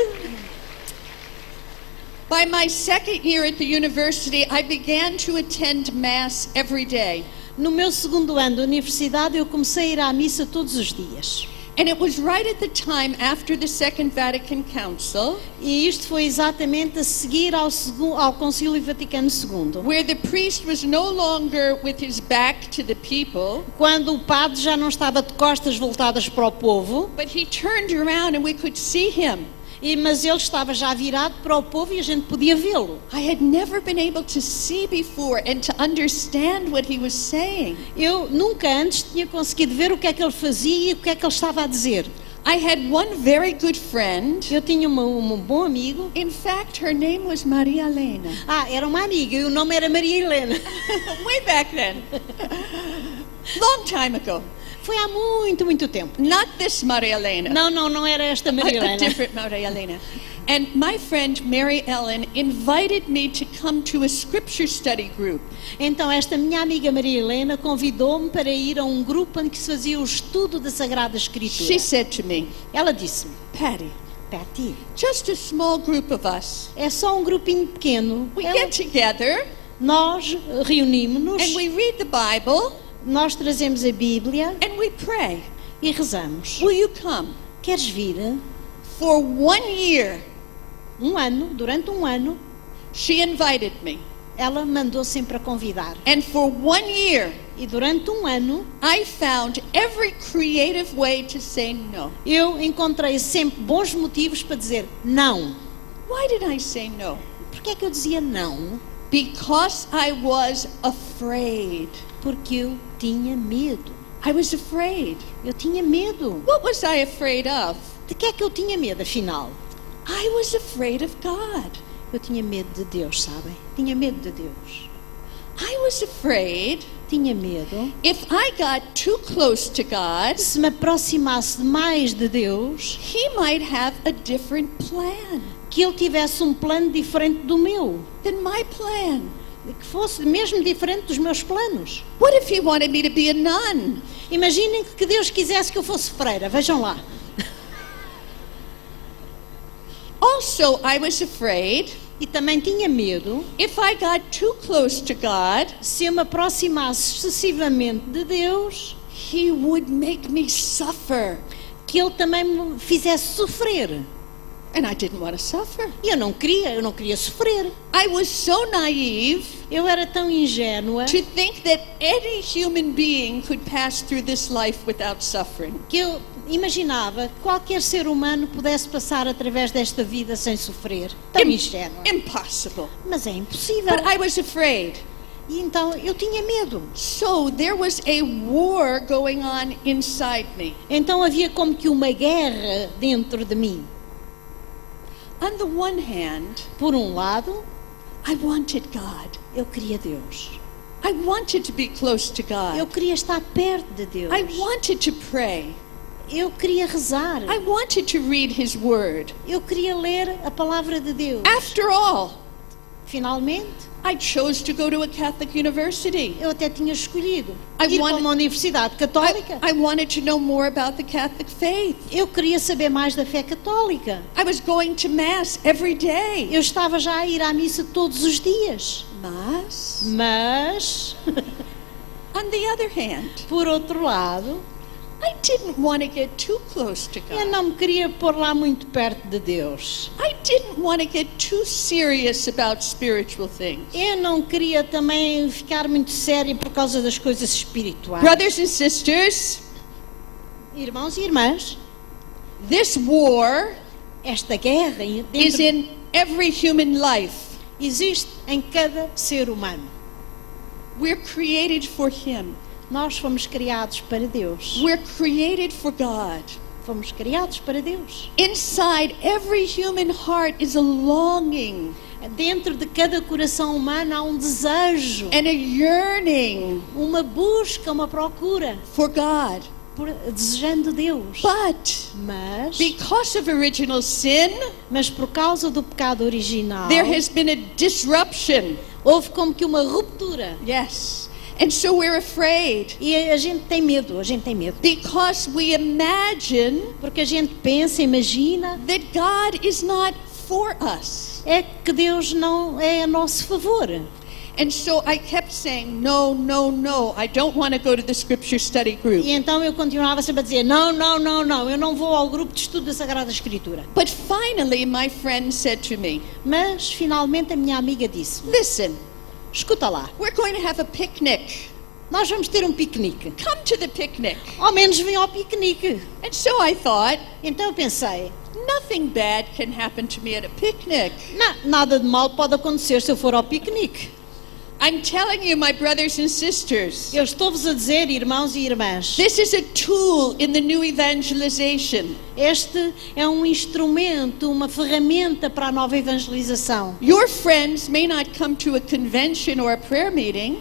By my second year at the university, I began to attend Mass every day. No meu segundo ano da universidade, eu comecei a ir à missa todos os dias. And it was right at the time after the Second Vatican Council, E isto foi exatamente a seguir ao Concílio Vaticano II, where the priest was no longer with his back to the people, quando o padre já não estava de costas voltadas para o povo, but he turned around and we could see him. mas ele estava já virado para o povo e a gente podia vê-lo. I had never been able to see before and to understand what he was saying. Eu nunca antes tinha conseguido ver o que é que ele fazia e o que é que ele estava a dizer. I had one very good friend. Eu tinha um bom amigo. In fact, her name was Maria Elena. Era uma amiga e o nome era Maria Helena. Way back then. Long time ago. Foi há muito, muito tempo. Not this Maria Elena. Não era esta Maria A Helena. different Maria Elena. And my friend Mary Ellen invited me to come to a scripture study group. Então esta minha amiga Maria Helena convidou-me para ir a um grupo em que se fazia o estudo da Sagrada Escritura. She said to me, Ela disse-me, Patty, Patty, just a small group of us. é só um grupinho pequeno. We get together Nós reunimos-nos, and we read the Bible nós trazemos a Bíblia and we pray. e rezamos. Will you come? Queres vir? For 1 year, Durante um ano, she invited me. ela mandou sempre a convidar. And for 1 year, E durante um ano, I found every creative way to say no. eu encontrei sempre bons motivos para dizer não. Why did I say no? Porquê é que eu dizia não? Because I was afraid. Porque eu tinha medo. I was afraid. Eu tinha medo. What was I afraid of? De que é que eu tinha medo, afinal? I was afraid of God. Eu tinha medo de Deus, sabem? Tinha medo de Deus. I was afraid Tinha medo. if I got too close to God, Se me aproximasse mais de Deus, He might have a different plan que Ele tivesse um plano diferente do meu. than my plan. Que fosse mesmo diferente dos meus planos. What if He wanted me to be a nun? Imaginem que Deus quisesse que eu fosse freira. Vejam lá. Also, I was afraid E também tinha medo, if I got too close to God, se eu me aproximasse excessivamente de Deus, He would make me suffer. que Ele também me fizesse sofrer. And I didn't want to suffer. E eu não queria sofrer. I was so naive Eu era tão ingênua to think that any human being could pass through this life without suffering. que eu imaginava que qualquer ser humano pudesse passar através desta vida sem sofrer. Tão ingênua. Impossible. Mas é impossível. But I was afraid. E então eu tinha medo. So there was a war going on inside me. Então havia como que uma guerra dentro de mim. On the one hand, Por um lado, I wanted God. eu queria Deus. I wanted to be close to Eu God. queria estar perto de Deus. I wanted to pray. Eu queria rezar. I wanted to read His Word. Eu queria ler a palavra de Deus. After all, Finalmente, I chose to go to a Catholic university. eu até tinha escolhido I ir para wanted- uma universidade católica. I wanted to know more about the Catholic faith. Eu queria saber mais da fé católica. I was going to Mass every day. Eu estava já a ir à missa todos os dias. Mas, Mas, on the other hand, por outro lado, I didn't want to get too close to eu God. não me queria pôr lá muito perto de Deus. I didn't want to get too serious about spiritual things. Eu não queria também ficar muito séria por causa das coisas espirituais. Brothers and sisters, Irmãos e irmãs, this war esta guerra is dentro, in every human life. existe em cada ser humano. We're created for Him. Nós fomos criados para Deus. We're created for God. Fomos criados para Deus. Inside every human heart is a longing Dentro de cada coração humano há um desejo, and a yearning uma busca, uma procura, for God. desejando Deus. But Mas, because of original sin, por causa do pecado original, there has been a disruption. houve como que uma ruptura. Yes. And so we're afraid E a gente tem medo, because we imagine Porque a gente pensa, imagina, that God is not for us. é que Deus não é a nosso favor. And so I kept saying, no, no, no, I don't want to go to the scripture study group. E então eu continuava sempre a dizer, não, eu não vou ao grupo de estudo da Sagrada Escritura. But finally, my friend said to me, Mas, finalmente, a minha amiga disse, listen, escuta lá, we're going to have a picnic. nós vamos ter um piquenique. Come to the picnic. Ao menos vem ao piquenique. And so I thought, Então eu pensei, nothing bad can happen to me at a picnic. nada de mal pode acontecer se eu for ao piquenique. I'm telling you, my brothers and sisters, Eu estou-vos a dizer, irmãos e irmãs, this is a tool in the new evangelization. este é um instrumento, uma ferramenta para a nova evangelização. Your friends may not come to a convention or a prayer meeting,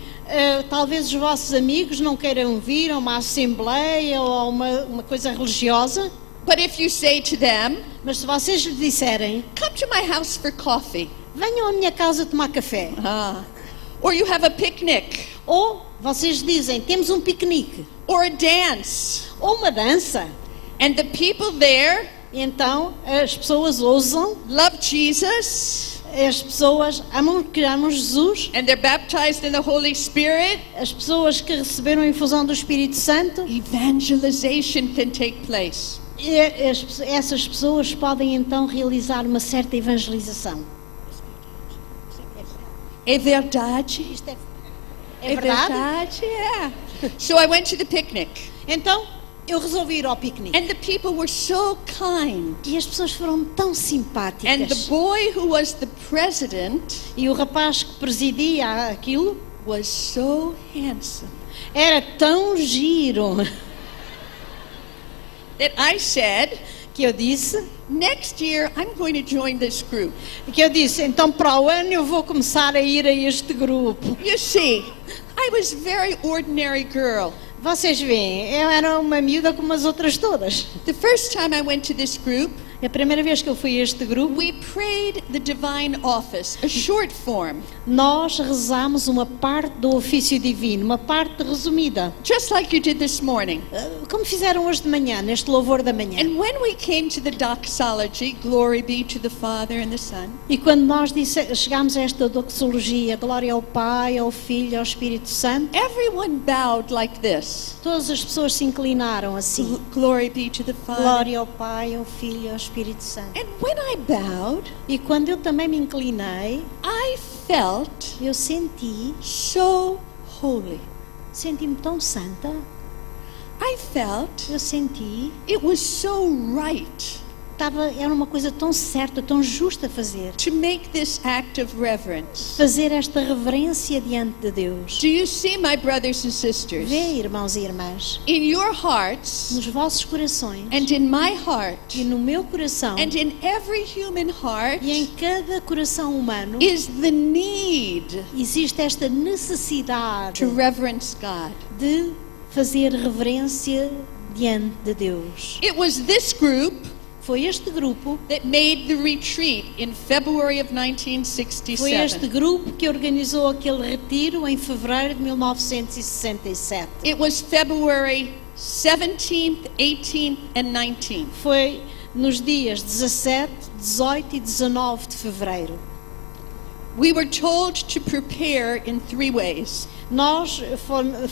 Talvez os vossos amigos não queiram vir a uma assembleia ou a uma coisa religiosa, but if you say to them, mas se vocês lhe disserem, come to my house for coffee, venham à minha casa tomar café, or you have a picnic, ou vocês dizem, temos um piquenique, or a dance, ou uma dança, and the people there então as pessoas ousam, love Jesus, as pessoas amam Jesus, and they're baptized in the Holy Spirit, as pessoas que receberam a infusão do Espírito Santo, evangelization can take place. e essas pessoas podem então realizar uma certa evangelização. É verdade? Isto é verdade? Yeah. So I went to the picnic, Então, eu resolvi ir ao piquenique. and the people were so kind. E as pessoas foram tão And the simpáticas. boy who was the president E o rapaz que presidia aquilo was so handsome era tão giro that I said, que eu disse, next year I'm going to join this group. então para o ano eu vou começar a ir a este grupo. You see, I was a very ordinary girl. Vocês veem, eu era uma miúda como as outras todas. The first time I went to this group, A primeira vez que eu fui a este grupo, we prayed the divine office, a short form, nós rezámos uma parte do ofício divino, uma parte resumida, just like you did this morning. como fizeram hoje de manhã, neste louvor da manhã. And when we came to the doxology, glory be to the Father and the Son, E quando nós chegámos a esta doxologia, glória ao Pai, ao Filho, ao Espírito Santo, everyone bowed like this. todas as pessoas se inclinaram assim. Glory be to the Father. Glória ao Pai, ao Filho e ao Espírito Santo. And when I bowed, E quando eu também me inclinei, I felt eu senti, so holy. senti-me tão santa, I felt eu senti, it was so right era uma coisa tão certa, tão justa a fazer. to make this act of reverence. Fazer esta reverência diante de Deus. Do you see, my brothers and sisters? Vê, irmãos e irmãs, In your hearts nos vossos corações and in my heart e no meu coração and in every human heart e em cada coração humano is the need existe esta necessidade to reverence God. de fazer reverência diante de Deus. It was this group Foi este grupo, that made the retreat in February of foi este 1967. grupo que organizou aquele retiro em fevereiro de 1967. It was February 17th, 18th, and 19th. Foi nos dias 17, 18 e 19 de fevereiro. We were told to prepare in 3 ways.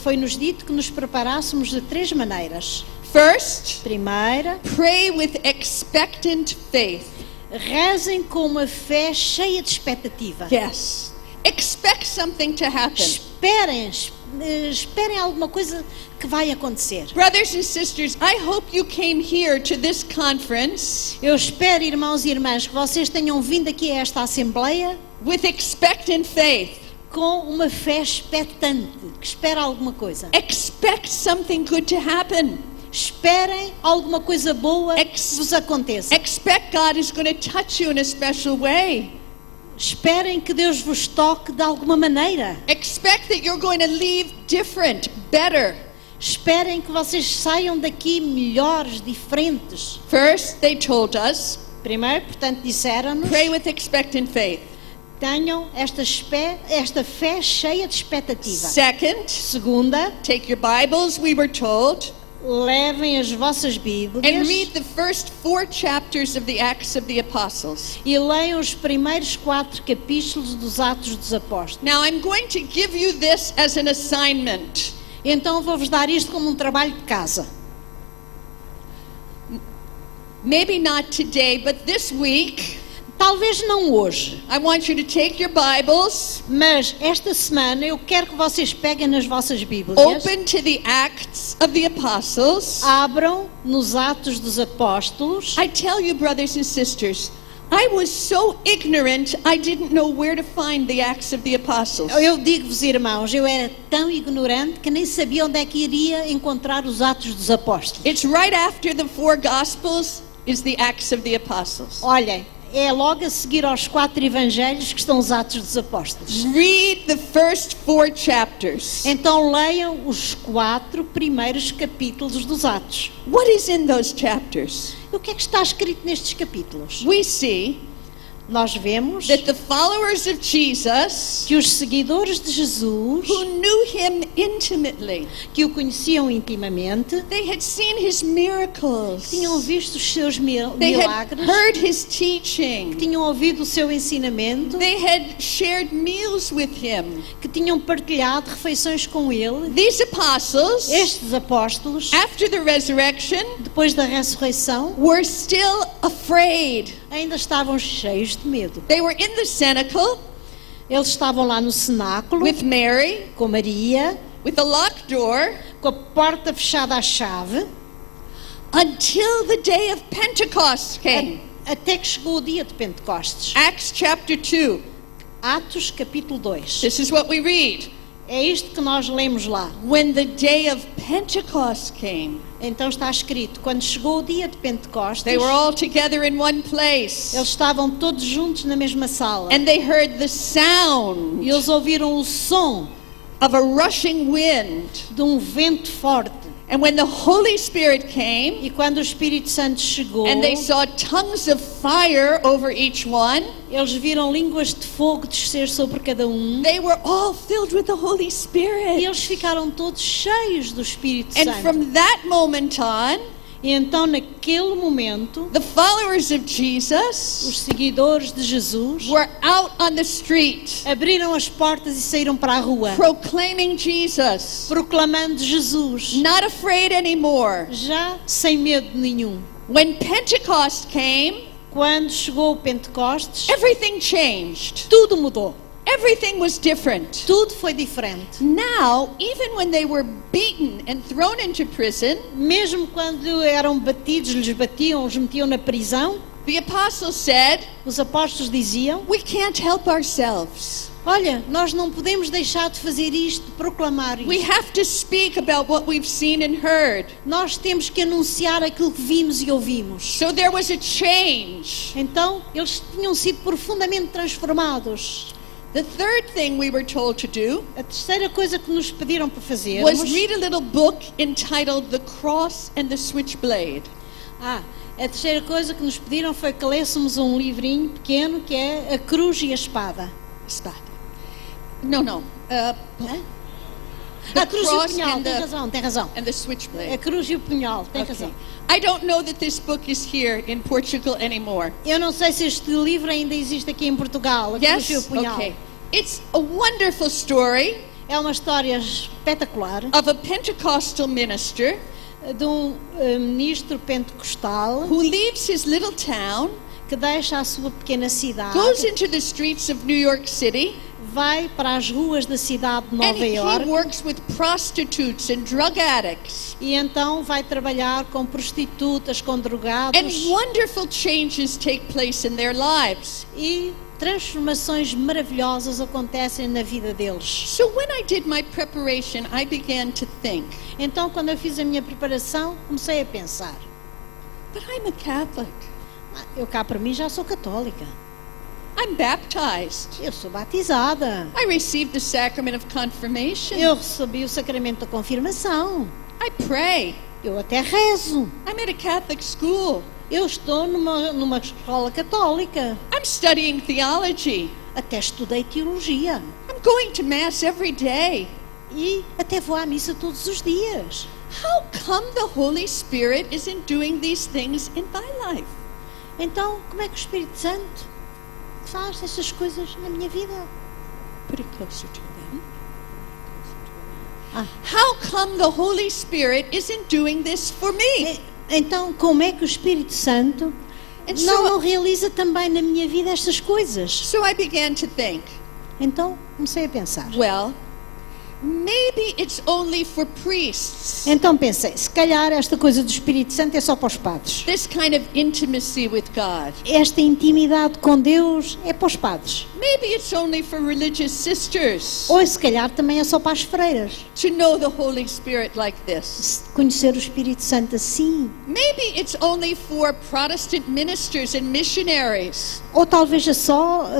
Foi-nos dito que nos preparássemos de 3 maneiras. First, Primeira, pray with expectant faith. rezem com uma fé cheia de expectativa. Yes. Expect something to happen. Esperem alguma coisa que vai acontecer. Brothers and sisters, I hope you came here to this conference Eu espero, irmãos e irmãs, que vocês tenham vindo aqui a esta Assembleia with expectant faith. com uma fé expectante, que espera alguma coisa. Expect something good to happen. Esperem alguma coisa boa que vos aconteça. Expect God is going to touch you in a special way. Esperem que Deus vos toque de alguma maneira. Expect that you're going to leave different, better. Esperem que vocês saiam daqui melhores, diferentes. First, they told us, Primeiro, portanto, disseram-nos, pray with expectant faith. tenham esta fé cheia de expectativa. Second, Segunda, take your Bibles, we were told, levem as vossas and Bíblias read the first 4 chapters of the Acts of the Apostles. e leiam os primeiros 4 capítulos dos Atos dos Apóstolos. Now, I'm going to give you this as an assignment. Então vou-vos dar isto como um trabalho de casa. Maybe not today, but this week, Talvez não hoje, I want you to take your Bibles, mas esta semana eu quero que vocês peguem nas vossas Bíblias, open to the Acts of the Apostles. abram nos Atos dos Apóstolos. I tell you, brothers and sisters, I was so ignorant, I didn't know where to find the Acts of the Apostles. Eu digo-vos, irmãos, eu era tão ignorante que nem sabia onde é que iria encontrar os Atos dos Apóstolos. It's right after the 4 Gospels is the Acts of the Apostles. Olhem, é logo a seguir aos 4 Evangelhos que estão os Atos dos Apóstolos. Read the first 4 chapters. Então leiam os 4 primeiros capítulos dos Atos. What is in those chapters? E o que é que está escrito nestes capítulos? We see Nós vemos that the followers of Jesus, que os seguidores de Jesus, who knew him intimately, que o conheciam intimamente, they had seen his miracles, tinham visto os seus they had milagres, heard his teaching, tinham ouvido o seu ensinamento, they had shared meals with him. que tinham partilhado refeições com ele. These apostles, Estes apóstolos, after the resurrection, depois da ressurreição, were still afraid. ainda estavam cheios de medo. They were in the cenacle Eles estavam lá no cenáculo with Mary, com Maria, with a locked door, com a porta fechada à chave, until the day of Pentecost came. até que chegou o dia de Pentecostes. Acts chapter 2. Atos capítulo 2. This is what we read. É isto que nós lemos lá. When the day of Pentecost came, Então está escrito, quando chegou o dia de Pentecostes, they were all together in one place, eles estavam todos juntos na mesma sala. and they heard the sound E eles ouviram o som of a rushing wind. de um vento forte. And when the Holy Spirit came, E quando o Espírito Santo chegou, and they saw tongues of fire over each one, eles viram línguas de fogo descer sobre cada um. they were all filled with the Holy E Spirit. eles ficaram todos cheios do Espírito And Santo. from that moment on, E então, naquele momento, the followers of os Jesus seguidores de Jesus were out on the street abriram as portas e saíram para a rua, proclaiming Jesus, proclamando Jesus, not afraid anymore. já sem medo nenhum. When Pentecost came, Quando chegou o Pentecostes, everything changed. tudo mudou. Everything was different. Tudo foi diferente. Now, even when they were beaten and thrown into prison, Mesmo quando eram batidos, lhes batiam, os metiam na prisão, the apostles said, os apóstolos diziam: we can't help ourselves. olha, nós não podemos deixar de fazer isto, de proclamar We isto. have to speak about what we've seen and heard. Nós temos que anunciar aquilo que vimos e ouvimos. So there was a change. Então, eles tinham sido profundamente transformados. The third thing we were told to do A terceira coisa que nos pediram para fazer was read a little book entitled The Cross and the Switchblade. a terceira coisa que nos pediram foi que lêssemos um livrinho pequeno que é A Cruz e a Espada. Espada. No. Hã? The A cruz e o cross punhal, and tem razão. And the switchblade. A cruz e o punhal, tem Okay. razão. I don't know that this book is here in Portugal anymore. Eu não sei se este livro ainda existe aqui em Portugal, A Cruz e o Yes? Punhal. Okay. It's a wonderful story É uma história espetacular of a Pentecostal minister de um ministro pentecostal who leaves his little town, que deixa a sua pequena cidade, goes into the streets of New York City, vai para as ruas da cidade de and Nova he Iorque works with prostitutes and drug addicts. e então vai trabalhar com prostitutas, com drogados And wonderful changes take place in their lives. e transformações maravilhosas acontecem na vida deles. So when I did my preparation, I began to think, Então, quando eu fiz a minha preparação, comecei a pensar: but I'm a Catholic. eu cá para mim já sou católica, I'm baptized. eu sou batizada, I received the sacrament of confirmation. eu recebi o sacramento da confirmação, I pray. eu até rezo, I'm at a Catholic school. eu estou numa escola católica, I'm studying theology. até estudei teologia I'm going to Mass every day. e até vou à missa todos os dias. How come the Holy Spirit isn't doing these things in my life? Então, como é que o Espírito Santo faz essas coisas na minha vida? Put it closer to them. Ah. How come the Holy Spirit isn't doing this for me? Então, como é que o Espírito Santo And não so, realiza também na minha vida estas coisas? so I began to think, Então, comecei a pensar. well, maybe it's only for priests. Então pensei, se calhar esta coisa do Espírito Santo é só para os padres. This kind of intimacy with God. Esta intimidade com Deus é para os padres. Maybe it's only for religious sisters Ou se calhar também é só para as freiras. to know the Holy Spirit like this. Se conhecer o Espírito Santo assim. Maybe it's only for Protestant ministers and missionaries. Ou talvez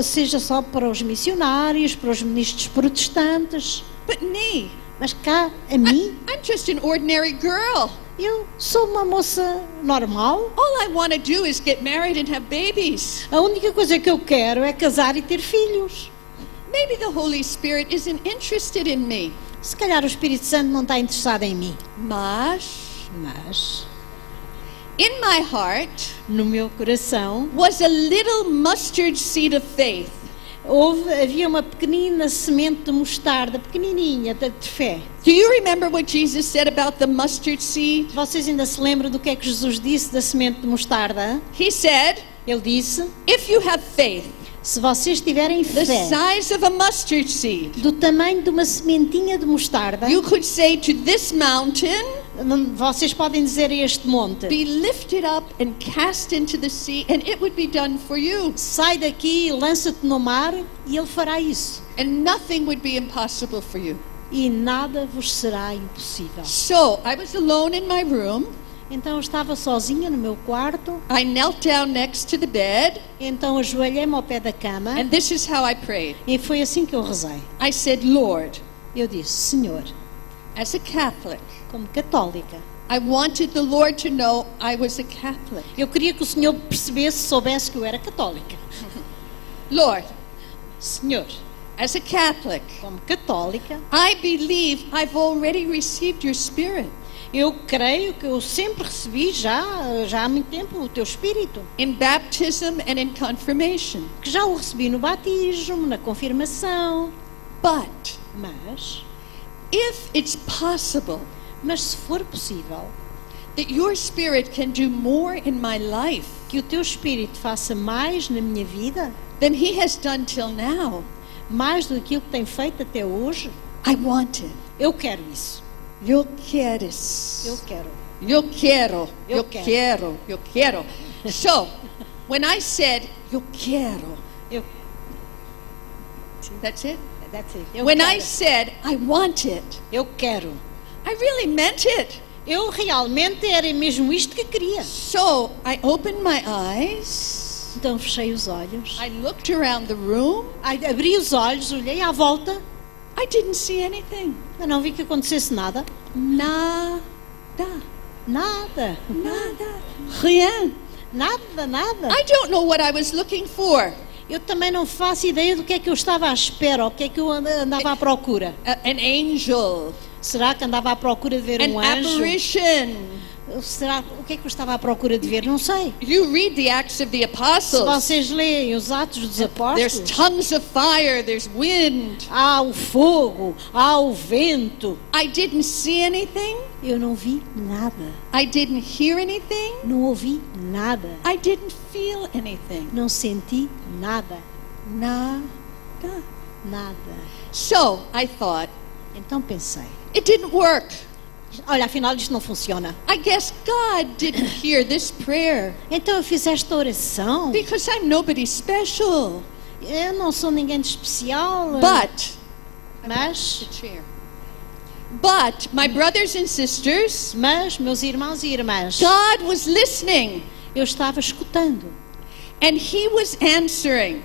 seja só para os missionários, para os ministros protestantes. But me, Mas cá, a mim, I'm just an ordinary girl. eu sou uma moça normal. All I want to do is get married and have babies. A única coisa que eu quero é casar e ter filhos. Maybe the Holy Spirit isn't interested in me. Se calhar o Espírito Santo não está interessado em mim. Mas Mas in my heart no meu coração was a little mustard seed of faith. havia uma pequenina semente de mostarda, pequenininha, de fé. Do you remember what Jesus said about the mustard seed? Vocês ainda se lembram do que é que Jesus disse da semente de mostarda? He said, Ele disse, if you have faith se vocês tiverem the fé size of a mustard seed, do tamanho de uma sementinha de mostarda, you could say to this mountain, vocês podem dizer a este monte, be lifted up and cast into the sea, and it would be done for you. sai daqui, lança-te no mar, e Ele fará isso. And nothing would be impossible for you. E nada vos será impossível. So I was alone in my room. Então eu estava sozinha no meu quarto, I knelt down next to the bed, então ajoelhei-me ao pé da cama, and this is how I prayed. e foi assim que eu rezei. I said, Lord, Eu disse, Senhor, as a Catholic, como católica, I wanted the Lord to know I was a Catholic. eu queria que o Senhor percebesse, soubesse que eu era católica. Lord, Senhor, as a Catholic, como católica, I believe I've already received your Spirit eu creio que eu sempre recebi já há muito tempo o teu Espírito, in baptism and in confirmation. que já o recebi no batismo, na confirmação, But mas if it's possible se for possível that your Spirit can do more in my life que o teu Espírito faça mais na minha vida, than He has done till now, mais do que aquilo que tem feito até hoje, I want it. eu quero isso. Yo quieres. Eu quero. Yo quiero. Yo Yo quiero. quiero. Yo quiero. So, when I said yo quiero, Eu, that's it. that's it. Eu When quero. I said I want it, Eu quero. I really meant it. Eu realmente era mesmo isto que queria. So, I opened my eyes Então fechei os olhos. I looked around the room. Abri os olhos, olhei à volta, I didn't see anything. mas não vi que acontecesse nada. Nada. Nada. Nada. Rien. Nada. I don't know what I was looking for. Eu também não faço ideia do que é que eu estava à espera, o que é que eu andava à procura. An angel. Será que andava à procura de ver An anjo? apparition. Será, o que é que eu estava à procura de ver? Não sei. You read the Acts of the Se Apostles. vocês leem os Atos dos There's Apóstolos, tongues of fire, there's wind. há o fogo, há o vento. I didn't see anything. Eu não vi nada. I didn't hear anything. Não ouvi nada. I didn't feel anything. Não senti nada. Nada. Nada. So I thought, Então pensei, it didn't work. olha, afinal isto não funciona. I guess God didn't hear this prayer Então eu fiz esta oração. because I'm nobody special. Eu não sou ninguém de especial. But, Mas, my brothers and sisters, meus irmãos e irmãs, God was listening eu estava escutando. and He was answering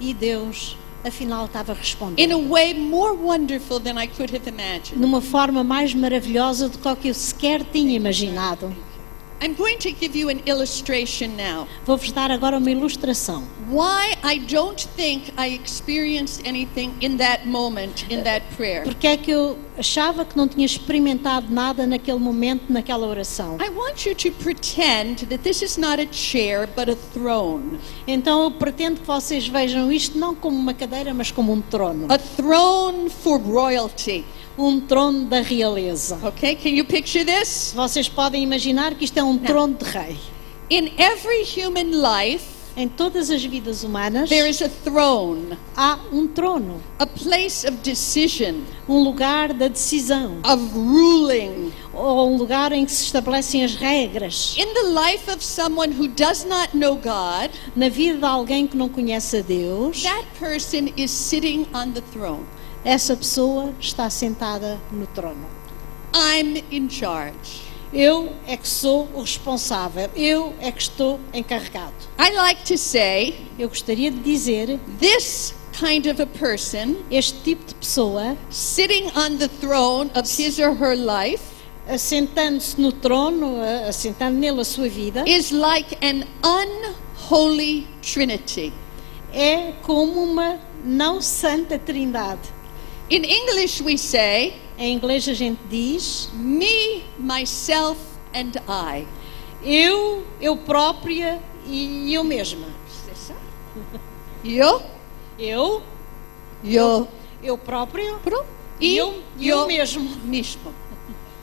E Deus, afinal, estava in a respondendo. way more wonderful than I could have imagined. Numa forma mais maravilhosa do que o que eu sequer tinha imaginado. I'm going to give you an illustration now. Vou-vos dar agora uma ilustração. Why I don't think I experienced anything in that moment, in that prayer. Porque é que eu achava que não tinha experimentado nada naquele momento, naquela oração. I want you to pretend that this is not a chair, but a throne. Então eu pretendo que vocês vejam isto não como uma cadeira, mas como um trono. A throne for royalty. Um trono da realeza. Okay, can you picture this? Vocês podem imaginar que isto é um trono de rei. In every human life, Em todas as vidas humanas there is a throne, há um trono, a place of decision, um lugar da decisão, of ruling. ou um lugar em que se estabelecem as regras. In the life of someone who does not know God, Na vida de alguém que não conhece a Deus, that person is sitting on the throne. essa pessoa está sentada no trono. I'm in charge. Eu é que sou o responsável, eu é que estou encarregado. I like to say, Eu gostaria de dizer, this kind of a person este tipo de pessoa, sitting on the throne of his or her life assentando-se no trono, assentando nele a sua vida, is like an unholy trinity. é como uma não santa trindade. In English we say, Em inglês a gente diz, me, myself and I. eu própria e eu mesma. Yo, Eu próprio pro, e eu mesmo. mismo.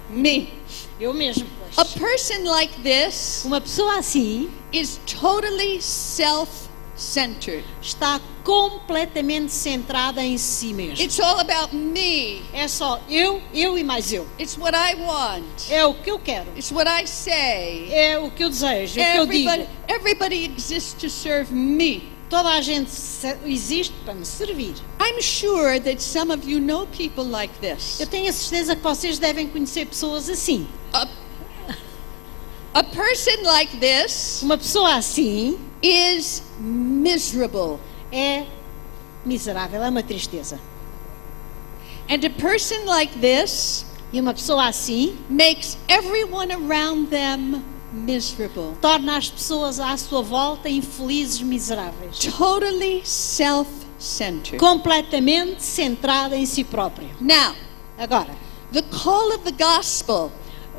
Me. Eu mesmo, A pois. person like this Uma pessoa assim is totally self-centered. está completamente centrada em si mesma. It's all about me. É só eu e mais eu. It's what I want. É o que eu quero. It's what I say. É o que eu desejo, é o que eu digo. Everybody exists to serve me. Toda a gente existe para me servir. I'm sure that some of you know people like this. Eu tenho a certeza que vocês devem conhecer pessoas assim. A person like this Uma pessoa assim is miserable. é miserável, é uma tristeza. And a person like this E uma pessoa assim makes everyone around them miserable. torna as pessoas à sua volta infelizes, miseráveis. Totally self-centered. Completamente centrada em si própria. Now, Agora, the call of the gospel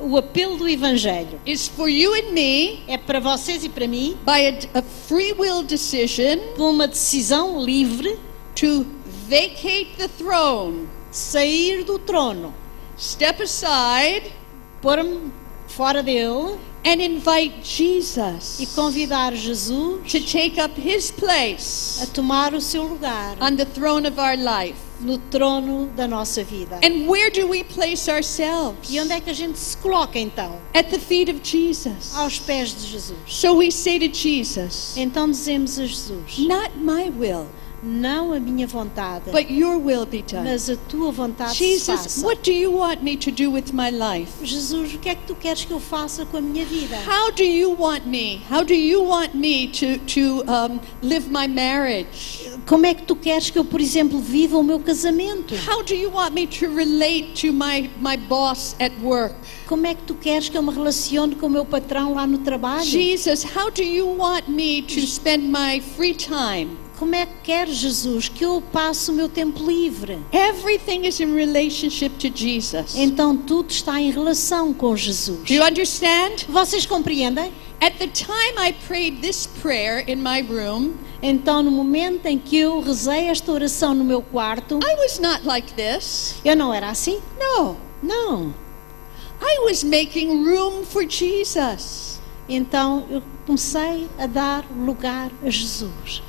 o apelo do Evangelho is for you and me é para vocês e para mim, by a free will decision por uma decisão livre, to vacate the throne, sair do trono, step aside, pôr-me fora dele and invite e Jesus convidar Jesus to take up his a place tomar o seu lugar on the throne of our life. no trono da nossa vida. And where do we place ourselves? E onde é que a gente se coloca então? At the feet of Jesus. Aos pés de Jesus. So we say to Jesus, Então dizemos a Jesus: not my will, não a minha vontade, but your will be done. mas a tua vontade se Jesus, faça. what do you want me to do with my life? Jesus, o que é que tu queres que eu faça com a minha vida? How do you want me? How do you want me to live my marriage? Como é que tu queres que eu, por exemplo, viva o meu casamento? How do you want me to relate to my boss at work? Como é que tu queres que eu me relacione com o meu patrão lá no trabalho? Jesus, how do you want me to spend my free time? Como é que queres, Jesus, que eu passe o meu tempo livre? Everything is in relationship to Jesus. Então tudo está em relação com Jesus. Do you understand? Vocês compreendem? At the time I prayed this prayer in my room, Então, no momento em que eu rezei esta oração no meu quarto, I was not like this. eu não era assim? No. Não. I was making room for Jesus. Então, eu comecei a dar lugar a Jesus.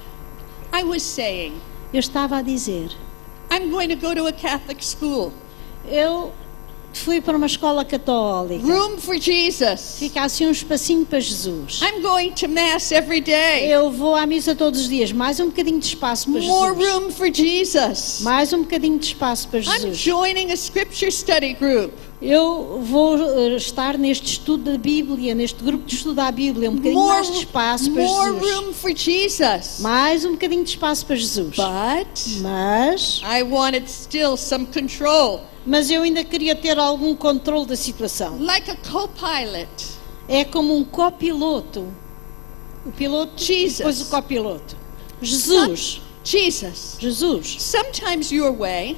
I was saying, Eu estava a dizer, I'm going to go to a Catholic school. eu fui para uma escola católica. Room for Jesus. Fica assim um espacinho para Jesus. I'm going to Mass every day. Eu vou à missa todos os dias. Mais um bocadinho de espaço para More Jesus. room for Jesus. Mais um bocadinho de espaço para I'm Jesus. joining a scripture study group. Eu vou estar neste estudo da Bíblia, neste grupo de estudo da Bíblia. Um bocadinho mais de espaço para more Jesus. room for Jesus. Mais um bocadinho de espaço para Jesus. But Mas I wanted still some control, eu ainda queria ter algum controle da situação. like a co-pilot. É como um copiloto. O piloto Jesus. e depois o copiloto. Jesus. Jesus. Sometimes your way,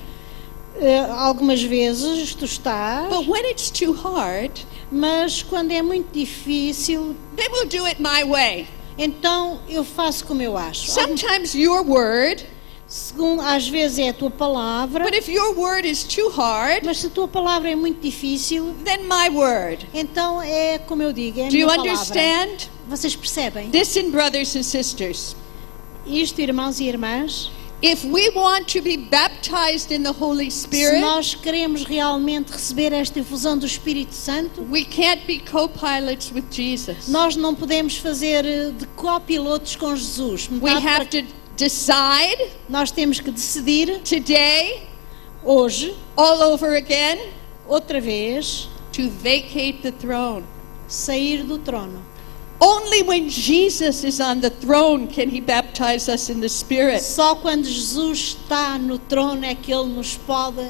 Algumas vezes tu estás, but when it's too hard, mas quando é muito difícil, then we'll do it my way. então eu faço como eu acho. Sometimes your word, Às vezes é a tua palavra, but if your word is too hard, mas se a tua palavra é muito difícil, then my word. então é como eu digo, é a Do you minha palavra. understand? Vocês percebem? Listen, brothers and sisters. Isto, irmãos e irmãs, If we want to be baptized in the Holy se Spirit, nós queremos realmente receber esta infusão do Espírito Santo, we can't be co-pilots with Jesus. nós não podemos fazer de copilotos com Jesus. We Metade have para- to decide Nós temos que decidir today, hoje, all over again, outra vez, to vacate the throne. sair do trono. Only when Jesus is on the throne can he baptize us in the Spirit. Só quando Jesus está no trono é que Ele nos pode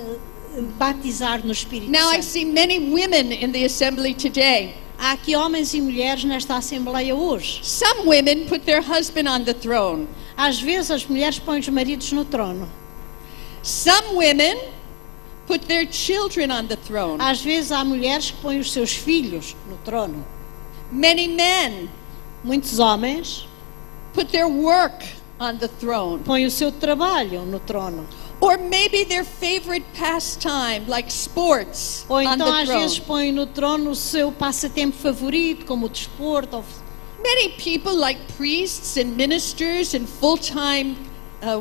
batizar no Espírito Now I Santo. see many women in the assembly today. Há aqui homens e mulheres nesta Assembleia hoje. Some women put their husband on the throne. Às vezes as mulheres põem os maridos no trono. Some women put their children on the throne. Às vezes há mulheres que põem os seus filhos no trono. Many men Muitos homens put their work on the throne. põem o seu trabalho no trono. Or maybe their favorite pastime, like sports, Ou on então the às throne. vezes põem no trono o seu passatempo favorito, como o desporto. Many people, like priests and ministers and full-time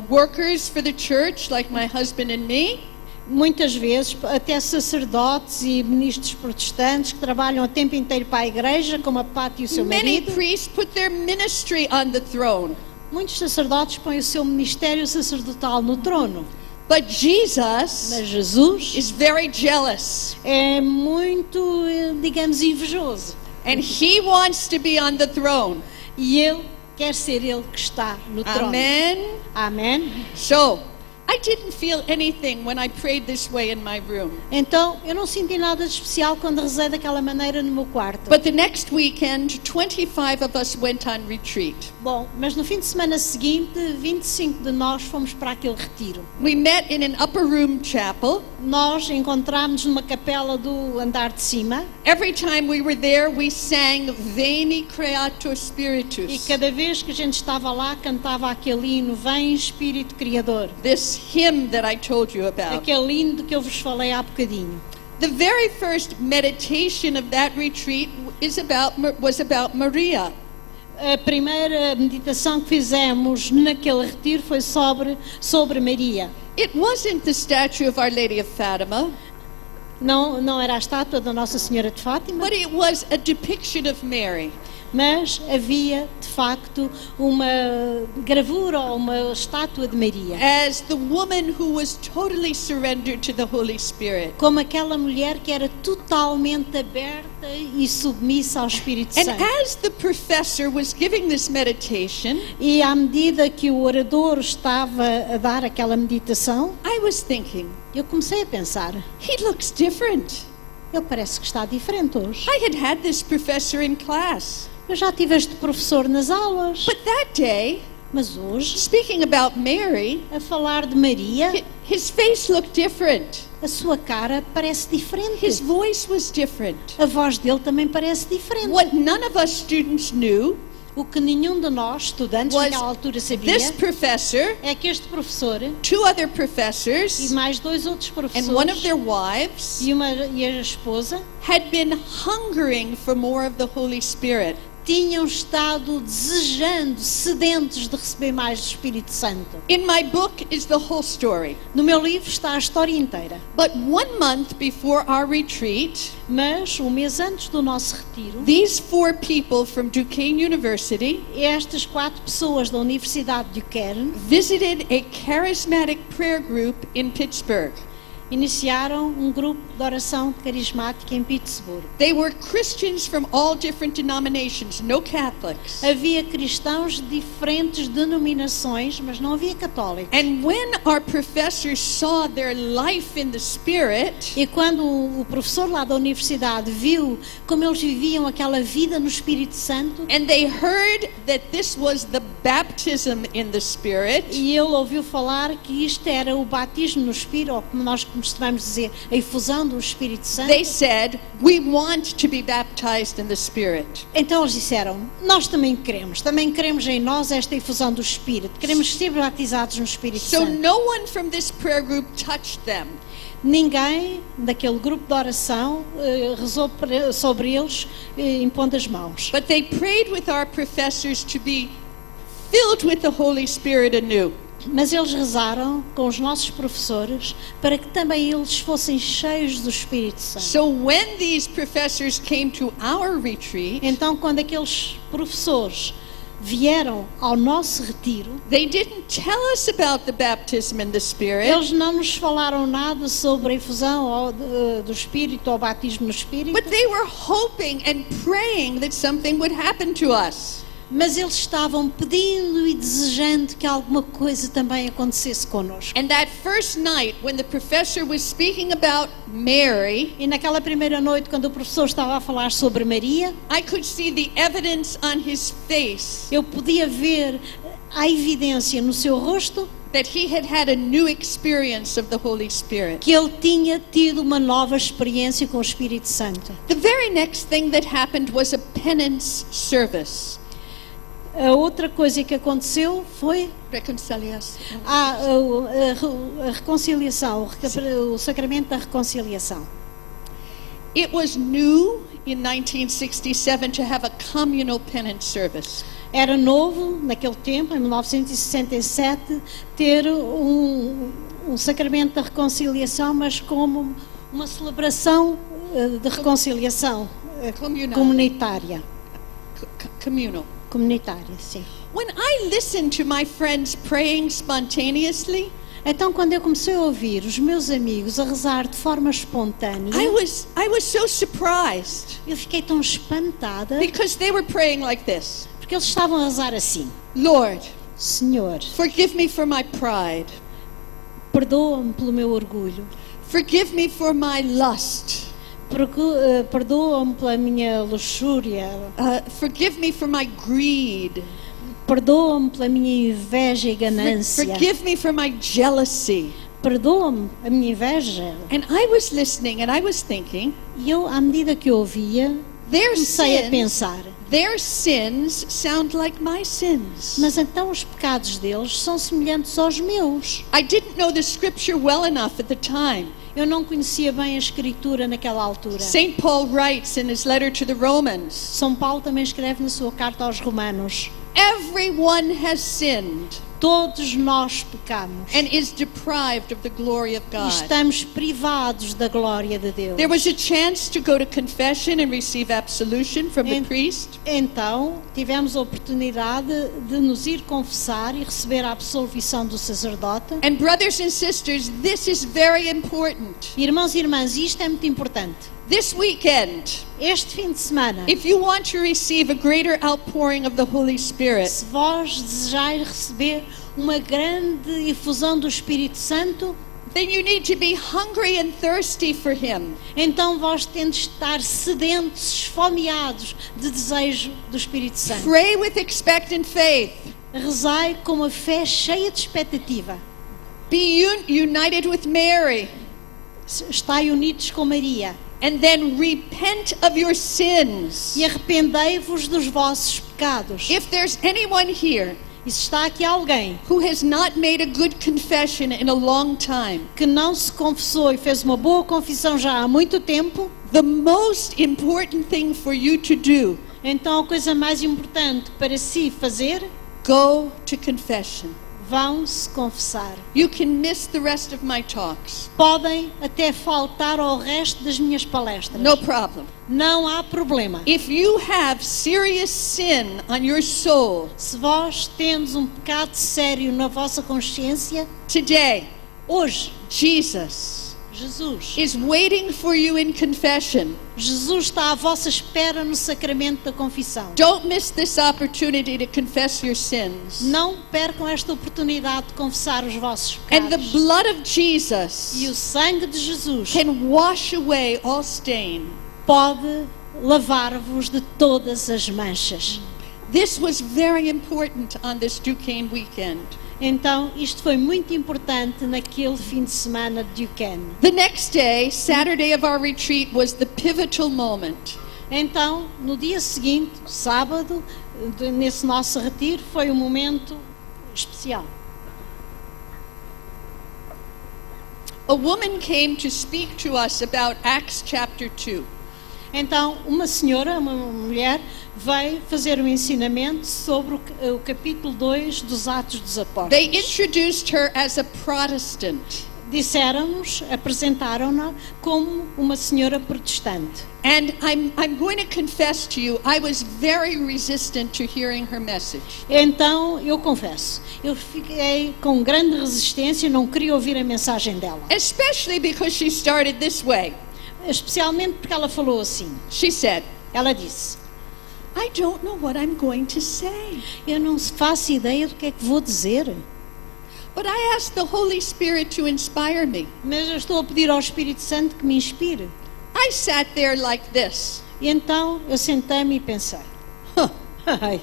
workers for the church, like my husband and me, Muitas vezes até sacerdotes e ministros protestantes que trabalham o tempo inteiro para a igreja, como a Pati e o seu many marido. priests put their ministry on the throne. Muitos sacerdotes põem o seu ministério sacerdotal no trono. But Jesus Mas Jesus is very jealous, é muito, digamos, invejoso. and he wants to be on the throne. E Ele quer ser Ele que está no trono. Amen. Amém? So, I didn't feel anything when I prayed this way in my room. Então, eu não senti nada de especial quando rezei daquela maneira no meu quarto. But the next weekend, 25 of us went on retreat. Bom, mas no fim de semana seguinte, 25 de nós fomos para aquele retiro. We met in an upper room chapel. Nós encontramos numa capela do andar de cima Every time we were there, we sang Veni Creator e Spiritus. cada vez que a gente estava lá, cantava aquele hino, Vem Espírito Criador. This hymn that I told you about. Aquele hino de que eu vos falei há bocadinho. The very first meditation of that retreat was about Maria. A primeira meditação que fizemos naquele retiro foi sobre Maria. It wasn't the statue of Our Lady of Fatima. Não era a estátua da Nossa Senhora de Fátima, but it was a depiction of Mary. mas havia de facto uma gravura ou uma estátua de Maria, As the woman who was totally surrendered to the Holy Spirit. como aquela mulher que era totalmente aberta e submissa ao Espírito And Santo. as the professor was giving this meditation, E à medida que o orador estava a dar aquela meditação, I was thinking, eu comecei a pensar, he looks different. ele parece que está diferente hoje. I had this professor in class. Eu já tive este professor nas aulas, But that day, mas hoje, speaking about Mary, a falar de Maria, his face looked different. a sua cara parece diferente. His voice was different. A voz dele também parece diferente. What none of us students knew O que nenhum de nós, estudantes was naquela altura, sabia this professor, é que este professor 2 other e professors, mais 2 outros and one of professores their wives e a esposa had been hungering for more of the Holy Spirit. tinham estado desejando, sedentos de receber mais do Espírito Santo. In my book is the whole story. No meu livro está a história inteira. But 1 month before our retreat, Mas, um mês antes do nosso retiro, these 4 people from Duquesne University estas 4 pessoas da Universidade de Duquesne visited a charismatic prayer group in Pittsburgh. iniciaram um grupo de oração carismática em Pittsburgh. They were Christians from all different denominations, no Catholics. Havia cristãos de diferentes denominações, mas não havia católicos. And when our professors saw their life in the Spirit, E quando o professor lá da universidade viu como eles viviam aquela vida no Espírito Santo, and they heard that this was the baptism in the Spirit, e ele ouviu falar que isto era o batismo no Espírito, ou como nós costumamos dizer, a efusão do Espírito Santo, they said, "We want to be baptized in the Spirit." então eles disseram, nós também queremos em nós esta efusão do Espírito, queremos ser batizados no Espírito So Santo. no one from this prayer group touched them. Ninguém daquele grupo de oração rezou sobre eles impondo as mãos. But they prayed with our professors to be filled with the Holy Spirit anew. Mas eles rezaram com os nossos professores para que também eles fossem cheios do Espírito Santo. So when these professors came to our retreat, Então, quando aqueles professores vieram ao nosso retiro, they didn't tell us about the baptism in the Spirit. eles não nos falaram nada sobre a efusão do Espírito ou batismo no Espírito, But they were hoping and praying that something would happen to us. mas eles estavam pedindo e desejando que alguma coisa também acontecesse connosco. And that first night, when the professor was speaking about Mary, E naquela primeira noite, quando o professor estava a falar sobre Maria, I could see the evidence on his face eu podia ver a evidência no seu rosto that he had a new experience of the Holy Spirit. que ele tinha tido uma nova experiência com o Espírito Santo. The very next thing that happened was a penance service. A outra coisa que aconteceu foi Reconciliation. a reconciliação, o sacramento da reconciliação. It was new in 1967 to have a communal penance service. Era novo naquele tempo, em 1967, ter um sacramento da reconciliação, mas como uma celebração de reconciliação Comunal. comunitária. Communal. Comunitária, sim. When I listened to my friends praying spontaneously, Então, quando eu comecei a ouvir os meus amigos a rezar de forma espontânea, I was so surprised eu fiquei tão espantada, because they were praying like this. porque eles estavam a rezar assim: Lord, Senhor, forgive me for my pride. perdoa-me pelo meu orgulho, Forgive me for my lust. perdoa-me pela minha luxúria, Forgive me for my greed. perdoa-me pela minha inveja e ganância, Forgive me for my jealousy. perdoa-me a minha inveja. And I was listening and I was thinking, E eu, à medida que eu ouvia, comecei a pensar, their sins sound like my sins. mas então os pecados deles são semelhantes aos meus. I didn't know the scripture well enough at the time. Eu não conhecia bem a Escritura naquela altura. St. Paul writes in his letter to the Romans, São Paulo também escreve na sua carta aos Romanos: everyone has sinned. Todos nós pecamos. and is deprived of the glory of E God. estamos privados da glória de Deus. There was a chance to go to confession and receive absolution from the And- priest. Então, tivemos a oportunidade de nos ir confessar e receber a absolvição do sacerdote. And brothers and sisters, this is very important. Irmãos e irmãs, isto é muito importante. This weekend, Este fim de semana, if you want to receive a greater outpouring of the Holy Spirit, se vós desejais receber uma grande efusão do Espírito Santo, then you need to be hungry and thirsty for Him. então vós tendes de estar sedentos, esfomeados de desejo do Espírito Santo. Pray with expectant faith. Rezai com uma fé cheia de expectativa. Be united with Mary. Estai unidos com Maria. And then repent of your sins. E arrependei-vos dos vossos pecados. If there's anyone here E se está aqui alguém who has not made a good confession in a long time, que não se confessou e fez uma boa confissão já há muito tempo, the most important thing for you to do, então a coisa mais importante para si fazer, go to confession. vão se confessar. You can miss the rest of my talks. Podem até faltar ao resto das minhas palestras. No problem. Não há problema. If you have serious sin on your soul Se vós tendes um pecado sério na vossa consciência, today, hoje, Jesus Jesus is waiting for you in confession. Jesus está à vossa espera no sacramento da confissão. Don't miss this opportunity to confess your sins. Não percam esta oportunidade de confessar os vossos And the pecados. blood of E Jesus o sangue de Jesus can wash away all stain. pode lavar-vos de todas as manchas. This was very important on this Duquesne weekend. Então, isto foi muito importante naquele fim de semana de Duquesne. The next day, Saturday of our retreat, was the pivotal moment. Então, no dia seguinte, sábado, nesse nosso retiro, foi um momento especial. A woman came to speak to us about Acts chapter 2. Então, uma senhora, uma mulher, veio fazer um ensinamento sobre o capítulo 2 dos Atos dos They Apóstolos. introduced her as a Protestant. Disseram-nos, apresentaram-na como uma senhora protestante. And I'm going to confess to you, I was very resistant to hearing her message. Então, eu confesso, eu fiquei com grande resistência, não queria ouvir a mensagem dela. Especially because she started this way. Especialmente porque ela falou assim. She said, Ela disse, I don't know what I'm going to say, eu não faço ideia do que é que vou dizer, but I asked the Holy Spirit to inspire me. mas eu estou a pedir ao Espírito Santo que me inspire. I sat there like this. E então, eu sentei-me e pensei. Huh. Ai,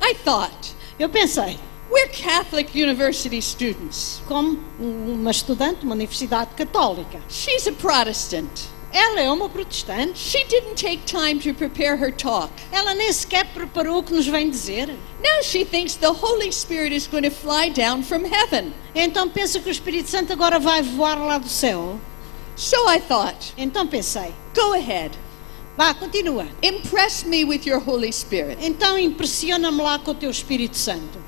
I thought, eu pensei, we're Catholic university students. como uma estudante de uma universidade católica. She's a Protestant. Ela é uma protestante. She didn't take time to prepare her talk. Ela nem sequer preparou o que nos vem dizer. Now she thinks the Holy Spirit is going to fly down from heaven. Então pensa que o Espírito Santo agora vai voar lá do céu. So I thought, Então pensei, go ahead. vá, continua. Impress me with your Holy Spirit. Então impressiona-me lá com o teu Espírito Santo.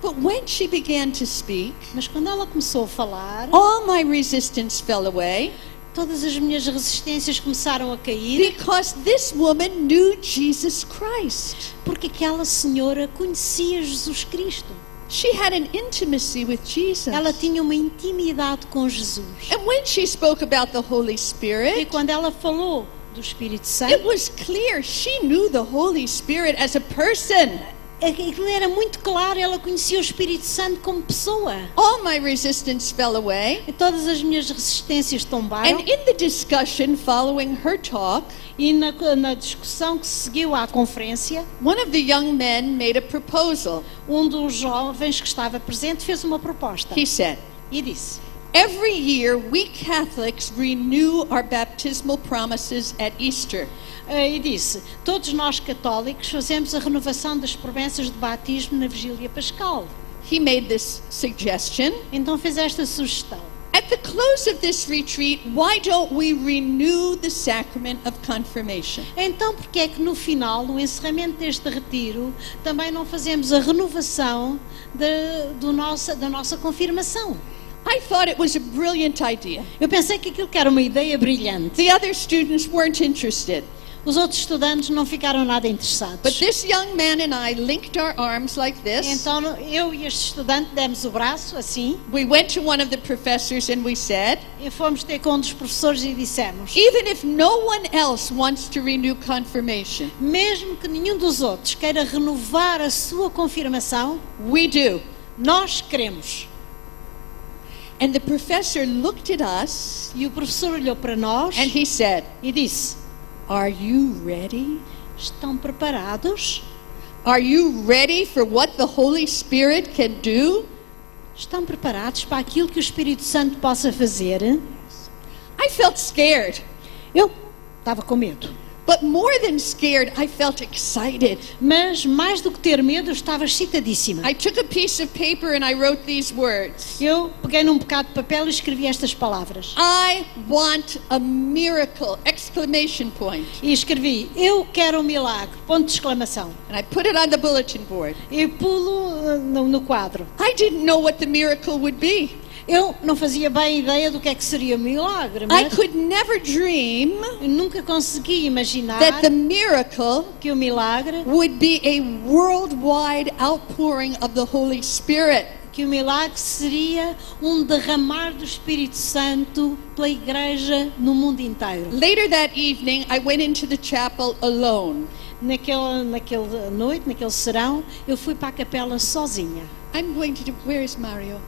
But when she began to speak, Mas quando ela começou a falar, all my resistance fell away todas as minhas resistências começaram a cair, because this woman knew Jesus Christ. porque aquela senhora conhecia Jesus Cristo. She had an intimacy with Jesus. Ela tinha uma intimidade com Jesus. And when she spoke about the Holy E Spirit, quando ela falou do Espírito it Santo, was clear she knew the Holy Spirit as a person. aquilo era muito claro, ela conhecia o Espírito Santo como pessoa. All my resistance fell away. E todas as minhas resistências tombaram. And in the discussion following her talk, E na discussão que seguiu à conferência, one of the young men made a proposal. um dos jovens que estava presente fez uma proposta. He said, E disse, every year we Catholics renew our baptismal promises at Easter. e disse, todos nós católicos fazemos a renovação das promessas de batismo na vigília pascal. He made this suggestion. Então fez esta sugestão. At the close of this retreat, why don't we renew the sacrament of confirmation? Então, porque é que no final, no encerramento deste retiro, também não fazemos a renovação da nossa confirmação? I thought it was a brilliant idea. Eu pensei que aquilo que era uma ideia brilhante. The other students weren't interested. Os outros estudantes não ficaram nada interessados. But this young man and I linked our arms like this. Então eu e este estudante demos o braço assim. We went to one of the professors and we said, E fomos ter com um dos professores e dissemos: even if no one else wants to renew confirmation, mesmo que nenhum dos outros queira renovar a sua confirmação, we do. nós queremos. And the professor looked at us E o professor olhou para nós and he said, e disse: are you ready? estão preparados? Are you ready for what the Holy Spirit can do? Estão preparados para aquilo que o Espírito Santo possa fazer? I felt scared. Eu estava com medo. But more than scared, I felt excited. Mas mais do que ter medo, eu estava excitadíssima. I took a piece of paper and I wrote these words. Eu peguei num bocado de papel e escrevi estas palavras. I want a miracle! Exclamation point. E escrevi: eu quero um milagre, ponto de exclamação. And I put it on the bulletin board. E pulo no quadro. I didn't know what the miracle would be. Eu não fazia bem ideia do que é que seria o milagre, I mas could never dream eu nunca consegui imaginar that the miracle que o milagre, would be a worldwide outpouring of the Holy Spirit. que o milagre seria um derramar do Espírito Santo pela igreja no mundo inteiro. Later that evening, I went into the chapel alone. Naquela noite, naquele serão, eu fui para a capela sozinha. I'm going to do, where is Mario?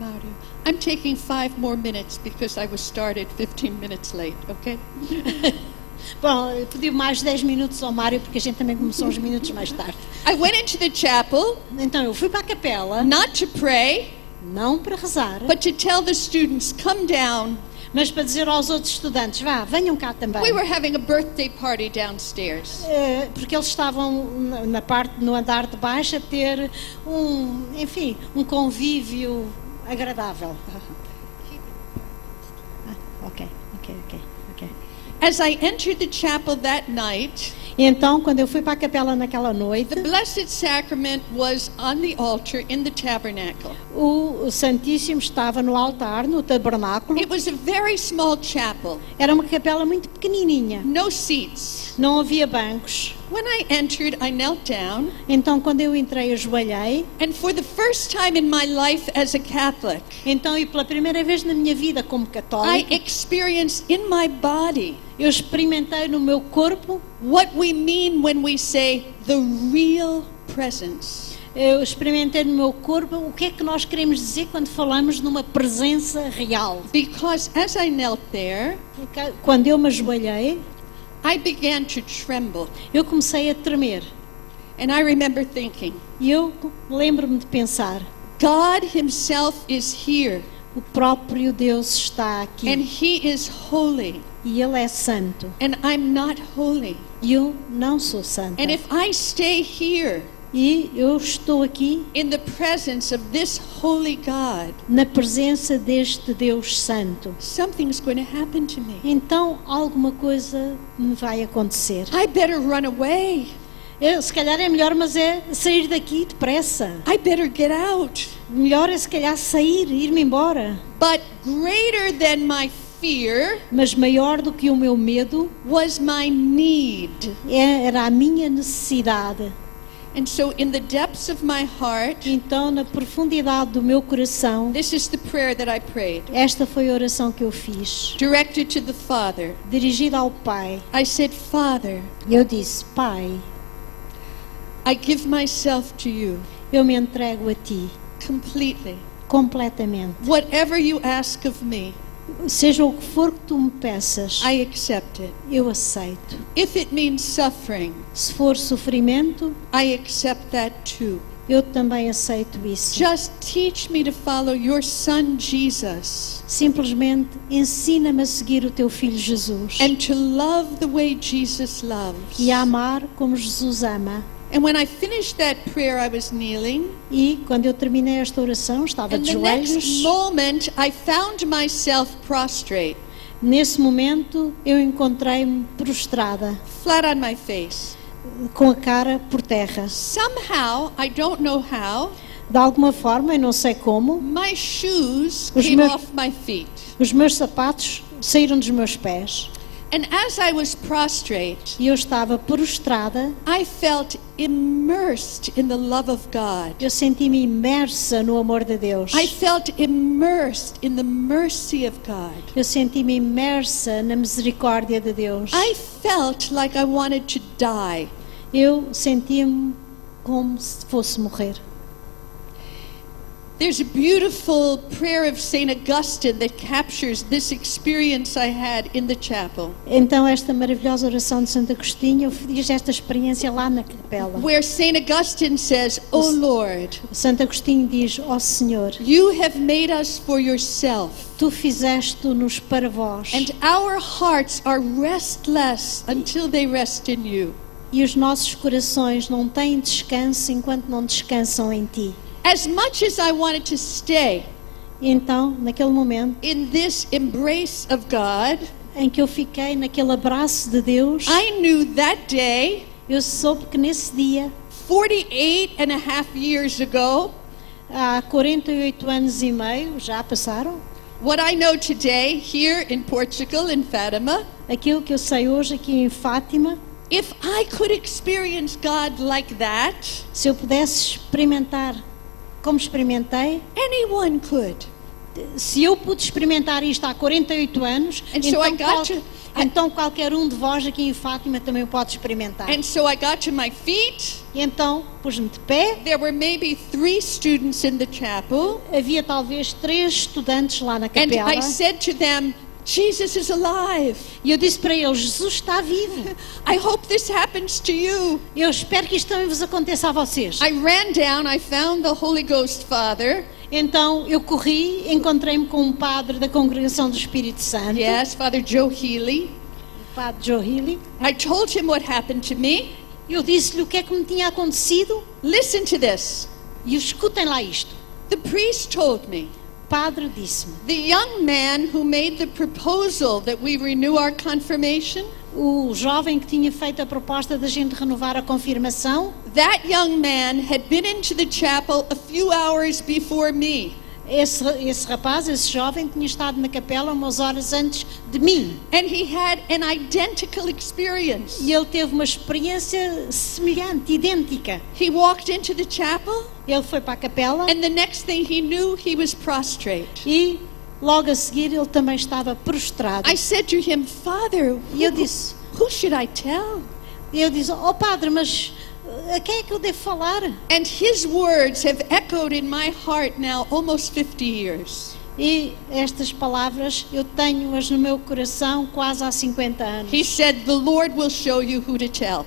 Mario. I'm taking 5 more minutes because I was started 15 minutes late, okay? Bom, eu pedi mais 10 minutos ao Mário porque a gente também começou uns minutos mais tarde. I went into the chapel, Então eu fui para a capela, not to pray, não para rezar, but to tell the students, come down. mas para dizer aos outros estudantes: vá, venham cá também. We were having a birthday party downstairs. Porque eles estavam no andar de baixo a ter um convívio agradável. Ok. As I entered the chapel that night, E então, quando eu fui para a capela naquela noite, the Blessed Sacrament was on the altar in the tabernacle. o Santíssimo estava no altar, no tabernáculo. It was a very small chapel, Era uma capela muito pequenininha, no seats. não havia bancos. When I entered, I knelt down, Então, quando eu entrei, ajoelhei. and for the first time in my life as a Catholic, Então, e pela primeira vez na minha vida como I católica, experienced in my body eu experimentei no meu corpo, what we mean when we say the real presence. eu experimentei no meu corpo o que é que nós queremos dizer quando falamos numa presença real. Because as I knelt there, Porque quando eu me ajoelhei, I began to tremble. eu comecei a tremer. And I remember thinking, E eu lembro-me de pensar: God Himself is here, o próprio Deus está and aqui He is holy, e Ele é santo. and I'm not holy. E eu não sou santa. And if I stay here E eu estou aqui in the presence of this holy God, na presença deste Deus santo. something's going to happen to me. Então alguma coisa me vai acontecer. I better run away. Se calhar é melhor, mas é sair daqui depressa. I better get out. Melhor é se calhar sair, ir-me embora. But greater than my fear Mas maior do que o meu medo was my need. era a minha necessidade. And so in the depths of my heart, Então, na profundidade do meu coração, this is the prayer that I prayed, esta foi a oração que eu fiz, directed to the Father. dirigida ao Pai. I said, Father, Eu disse: Pai, I give myself to you eu me entrego a Ti completely. completamente. Whatever you ask of me, Seja o que for que Tu me peças, I accept it. eu aceito. If it means suffering, Se for sofrimento, I accept that too. eu também aceito isso. Just teach me to follow your Son Jesus Simplesmente ensina-me a seguir o Teu Filho Jesus and to love the way Jesus loves. e a amar como Jesus ama. And when I finished that prayer, I was kneeling. E quando eu terminei esta oração, estava And de the next joelhos. moment, I found myself prostrate, Nesse momento, eu encontrei-me prostrada, flat on my face. com a cara por terra. Somehow, I don't know how, De alguma forma, eu não sei como, my shoes Os came meus- off my feet. os meus sapatos saíram dos meus pés. And as I was prostrate, E eu estava prostrada. I felt immersed in the love of God. Eu senti-me imersa no amor de Deus. I felt immersed in the mercy of God. Eu senti-me imersa na misericórdia de Deus. I felt like I wanted to die. Eu sentia-me como se fosse morrer. There's a beautiful prayer of St. Augustine that captures this experience I had in the chapel, Então esta maravilhosa oração de Santo Agostinho, eu fiz esta experiência lá na capela. where St. Augustine says, "O Lord, Santo Agostinho diz: ó Senhor, you have made us for yourself, Tu fizeste-nos para vós, and our hearts are restless until they rest in you." e os nossos corações não têm descanso enquanto não descansam em Ti. As much as I wanted to stay E então, naquele momento in this embrace of God, em que eu fiquei naquele abraço de Deus, I knew that day, eu soube que nesse dia, 48 and a half years ago, há 48 anos e meio, já passaram, what I know today here in Portugal, in Fatima, aquilo que eu sei hoje aqui em Fátima, if I could experience God like that, se eu pudesse experimentar como experimentei, anyone could. se eu pude experimentar isto há 48 anos, And so I got to- então qualquer um de vós aqui em Fátima também pode experimentar. And so I got to my feet. E então pus-me de pé, There were maybe 3 students in the chapel, havia talvez 3 estudantes lá na and capela, I said to them, Jesus is alive. e eu disse para eles: Jesus está vivo. I hope this happens to you. Eu espero que isto também vos aconteça a vocês. I ran down, I found the Holy Ghost Father. Então eu corri, encontrei-me com um padre da Congregação do Espírito Santo, Yes, Father Joe Healy. o padre Joe Healy. I told him what happened to me. Eu disse-lhe o que é que me tinha acontecido, Listen to this. e escutem lá isto. The priest told me, O padre disse-me: the young man who made the proposal that we renew our confirmation, o jovem que tinha feito a proposta da gente renovar a confirmação, that young man had been into the chapel a few hours before me. esse rapaz, esse jovem, tinha estado na capela umas horas antes de mim. And he had an identical experience. E ele teve uma experiência semelhante, idêntica. He walked into the chapel, Ele foi para a capela and the next thing he knew, he was prostrate. e logo a seguir ele também estava prostrado. I said to him, Father, E eu disse, who should I tell? ó padre, mas a quem é que eu devo falar? And his words have echoed in my heart now almost 50 years. E estas palavras eu tenho-as no meu coração quase há 50 anos. He said, the Lord will show you who to tell.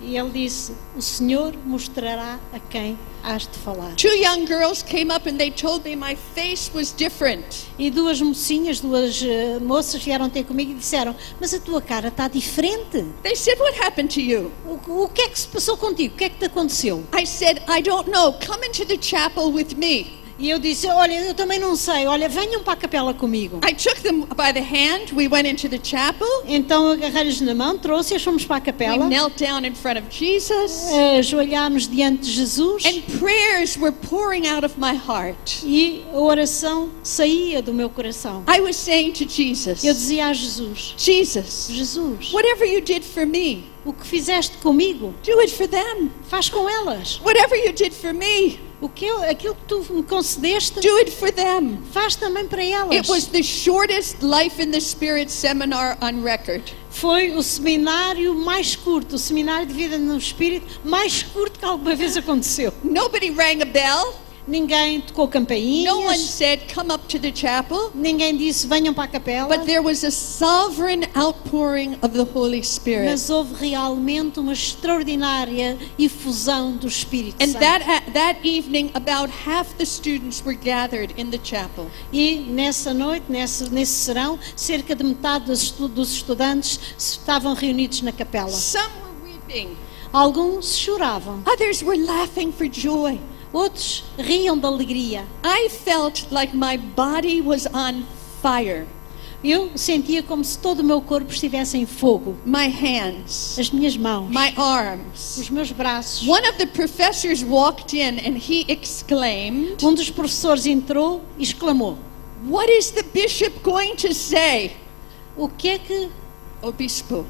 E ele disse: o Senhor mostrará a quem has de falar. 2 young girls came up and they told me my face was different. E duas mocinhas, duas moças vieram ter comigo e disseram: mas a tua cara está diferente. They said, what happened to you? O que é que se passou contigo? O que é que te aconteceu? I said, I don't know. Come into the chapel with me. E eu disse: olha, eu também não sei. Olha, venham para a capela comigo. I took them by the hand. We went into the chapel. Então agarrei-lhes na mão, trouxe-as, fomos para a We capela. knelt down in front of Jesus. Ajoelhámos diante de Jesus. And prayers were pouring out of my heart. E a oração saía do meu coração. I was saying to Eu Jesus, dizia a Jesus: Jesus, Jesus, whatever you did for me, o que fizeste comigo, do it for them. faz com elas. Whatever you did for me, Aquilo que tu me concedeste, do it for them. faz também para elas. It was the shortest Life in the Spirit seminar on record. Foi o seminário mais curto, o seminário de vida no Espírito mais curto que alguma vez aconteceu. Nobody rang a bell. Ninguém tocou No one campainhas, said, come up to the chapel. ninguém disse venham para a capela, But there was a sovereign outpouring of the Holy Spirit. mas houve realmente uma extraordinária efusão do Espírito And Santo. that evening, about half the students were gathered in the chapel. E nessa noite, nesse serão, cerca de metade dos estudantes estavam reunidos na capela. Some were weeping. Alguns choravam, Others were laughing for joy. outros riam de alegria. I felt like my body was on fire. Eu sentia como se todo o meu corpo estivesse em fogo. My hands, As minhas mãos, my arms. os meus braços. One of the professors walked in and he exclaimed, Um dos professores entrou e exclamou: "What is the bishop going to say?" O que é que Obispo.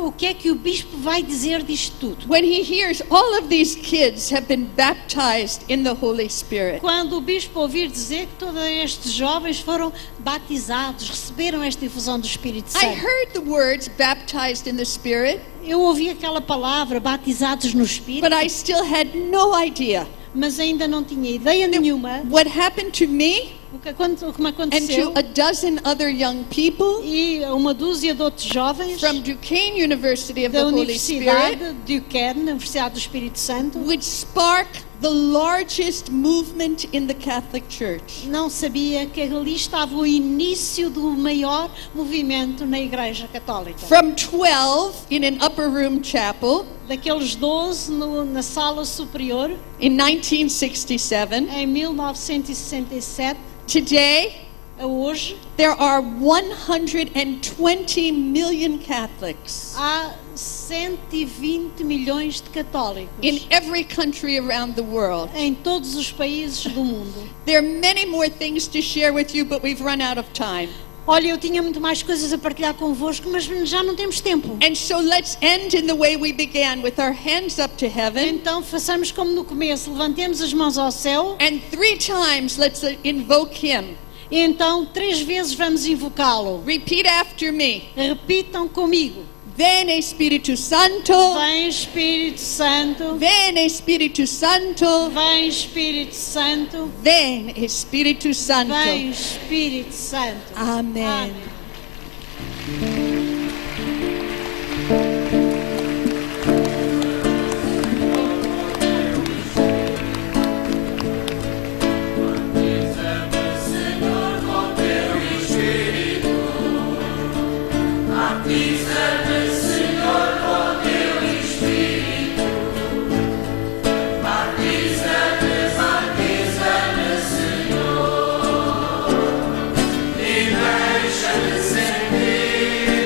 o que é que o bispo vai dizer disto tudo? When he hears all of these kids have been baptized in the Holy Spirit. Quando o bispo ouvir dizer que todos estes jovens foram batizados, receberam esta infusão do Espírito I Santo. heard the words baptized in the Spirit, Eu ouvi aquela palavra, batizados no Espírito, but I still had no idea. mas ainda não tinha ideia nenhuma What happened to me o que me and aconteceu. to a dozen other young people E uma dúzia de outros jovens from Duquesne University of the da Holy Spirit Universidade de Duquesne, na Universidade do Espírito Santo, would spark the largest movement in the Catholic Church. não sabia que ali estava o início do maior movimento na Igreja Católica. From 12 in an upper room chapel Daqueles 12 na sala superior, in 1967, em 1967, today a hoje, there are 120 million Catholics há 120 milhões de católicos in every country around the world. em todos os países do mundo. There are many more things to share with you, but we've run out of time. Olha, eu tinha muito mais coisas a partilhar convosco, mas já não temos tempo. And so let's end in the way we began, with our hands up to heaven. Então façamos como no começo, levantemos as mãos ao céu And 3 times let's invoke him. e então 3 vezes vamos invocá-lo. Repeat after me. Repitam comigo. Ven Espíritu Santo. Vem Espírito Santo, Ven Espíritu Santo. vem Espírito Santo, Ven Espíritu Santo. vem Espírito Santo. Amén. Amém. Deixa-me sentir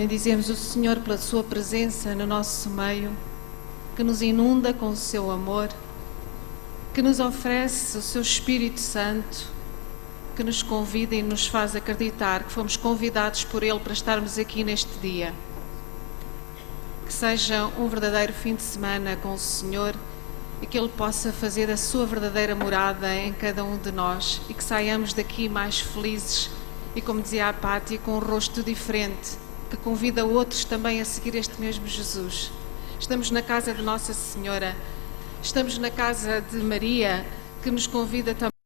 Bendizemos o Senhor pela sua presença no nosso meio, que nos inunda com o seu amor, que nos oferece o seu Espírito Santo, que nos convida e nos faz acreditar que fomos convidados por Ele para estarmos aqui neste dia. Que seja um verdadeiro fim de semana com o Senhor e que Ele possa fazer a sua verdadeira morada em cada um de nós e que saiamos daqui mais felizes e, como dizia a Pátia, com um rosto diferente, que convida outros também a seguir este mesmo Jesus. Estamos na casa de Nossa Senhora, estamos na casa de Maria, que nos convida também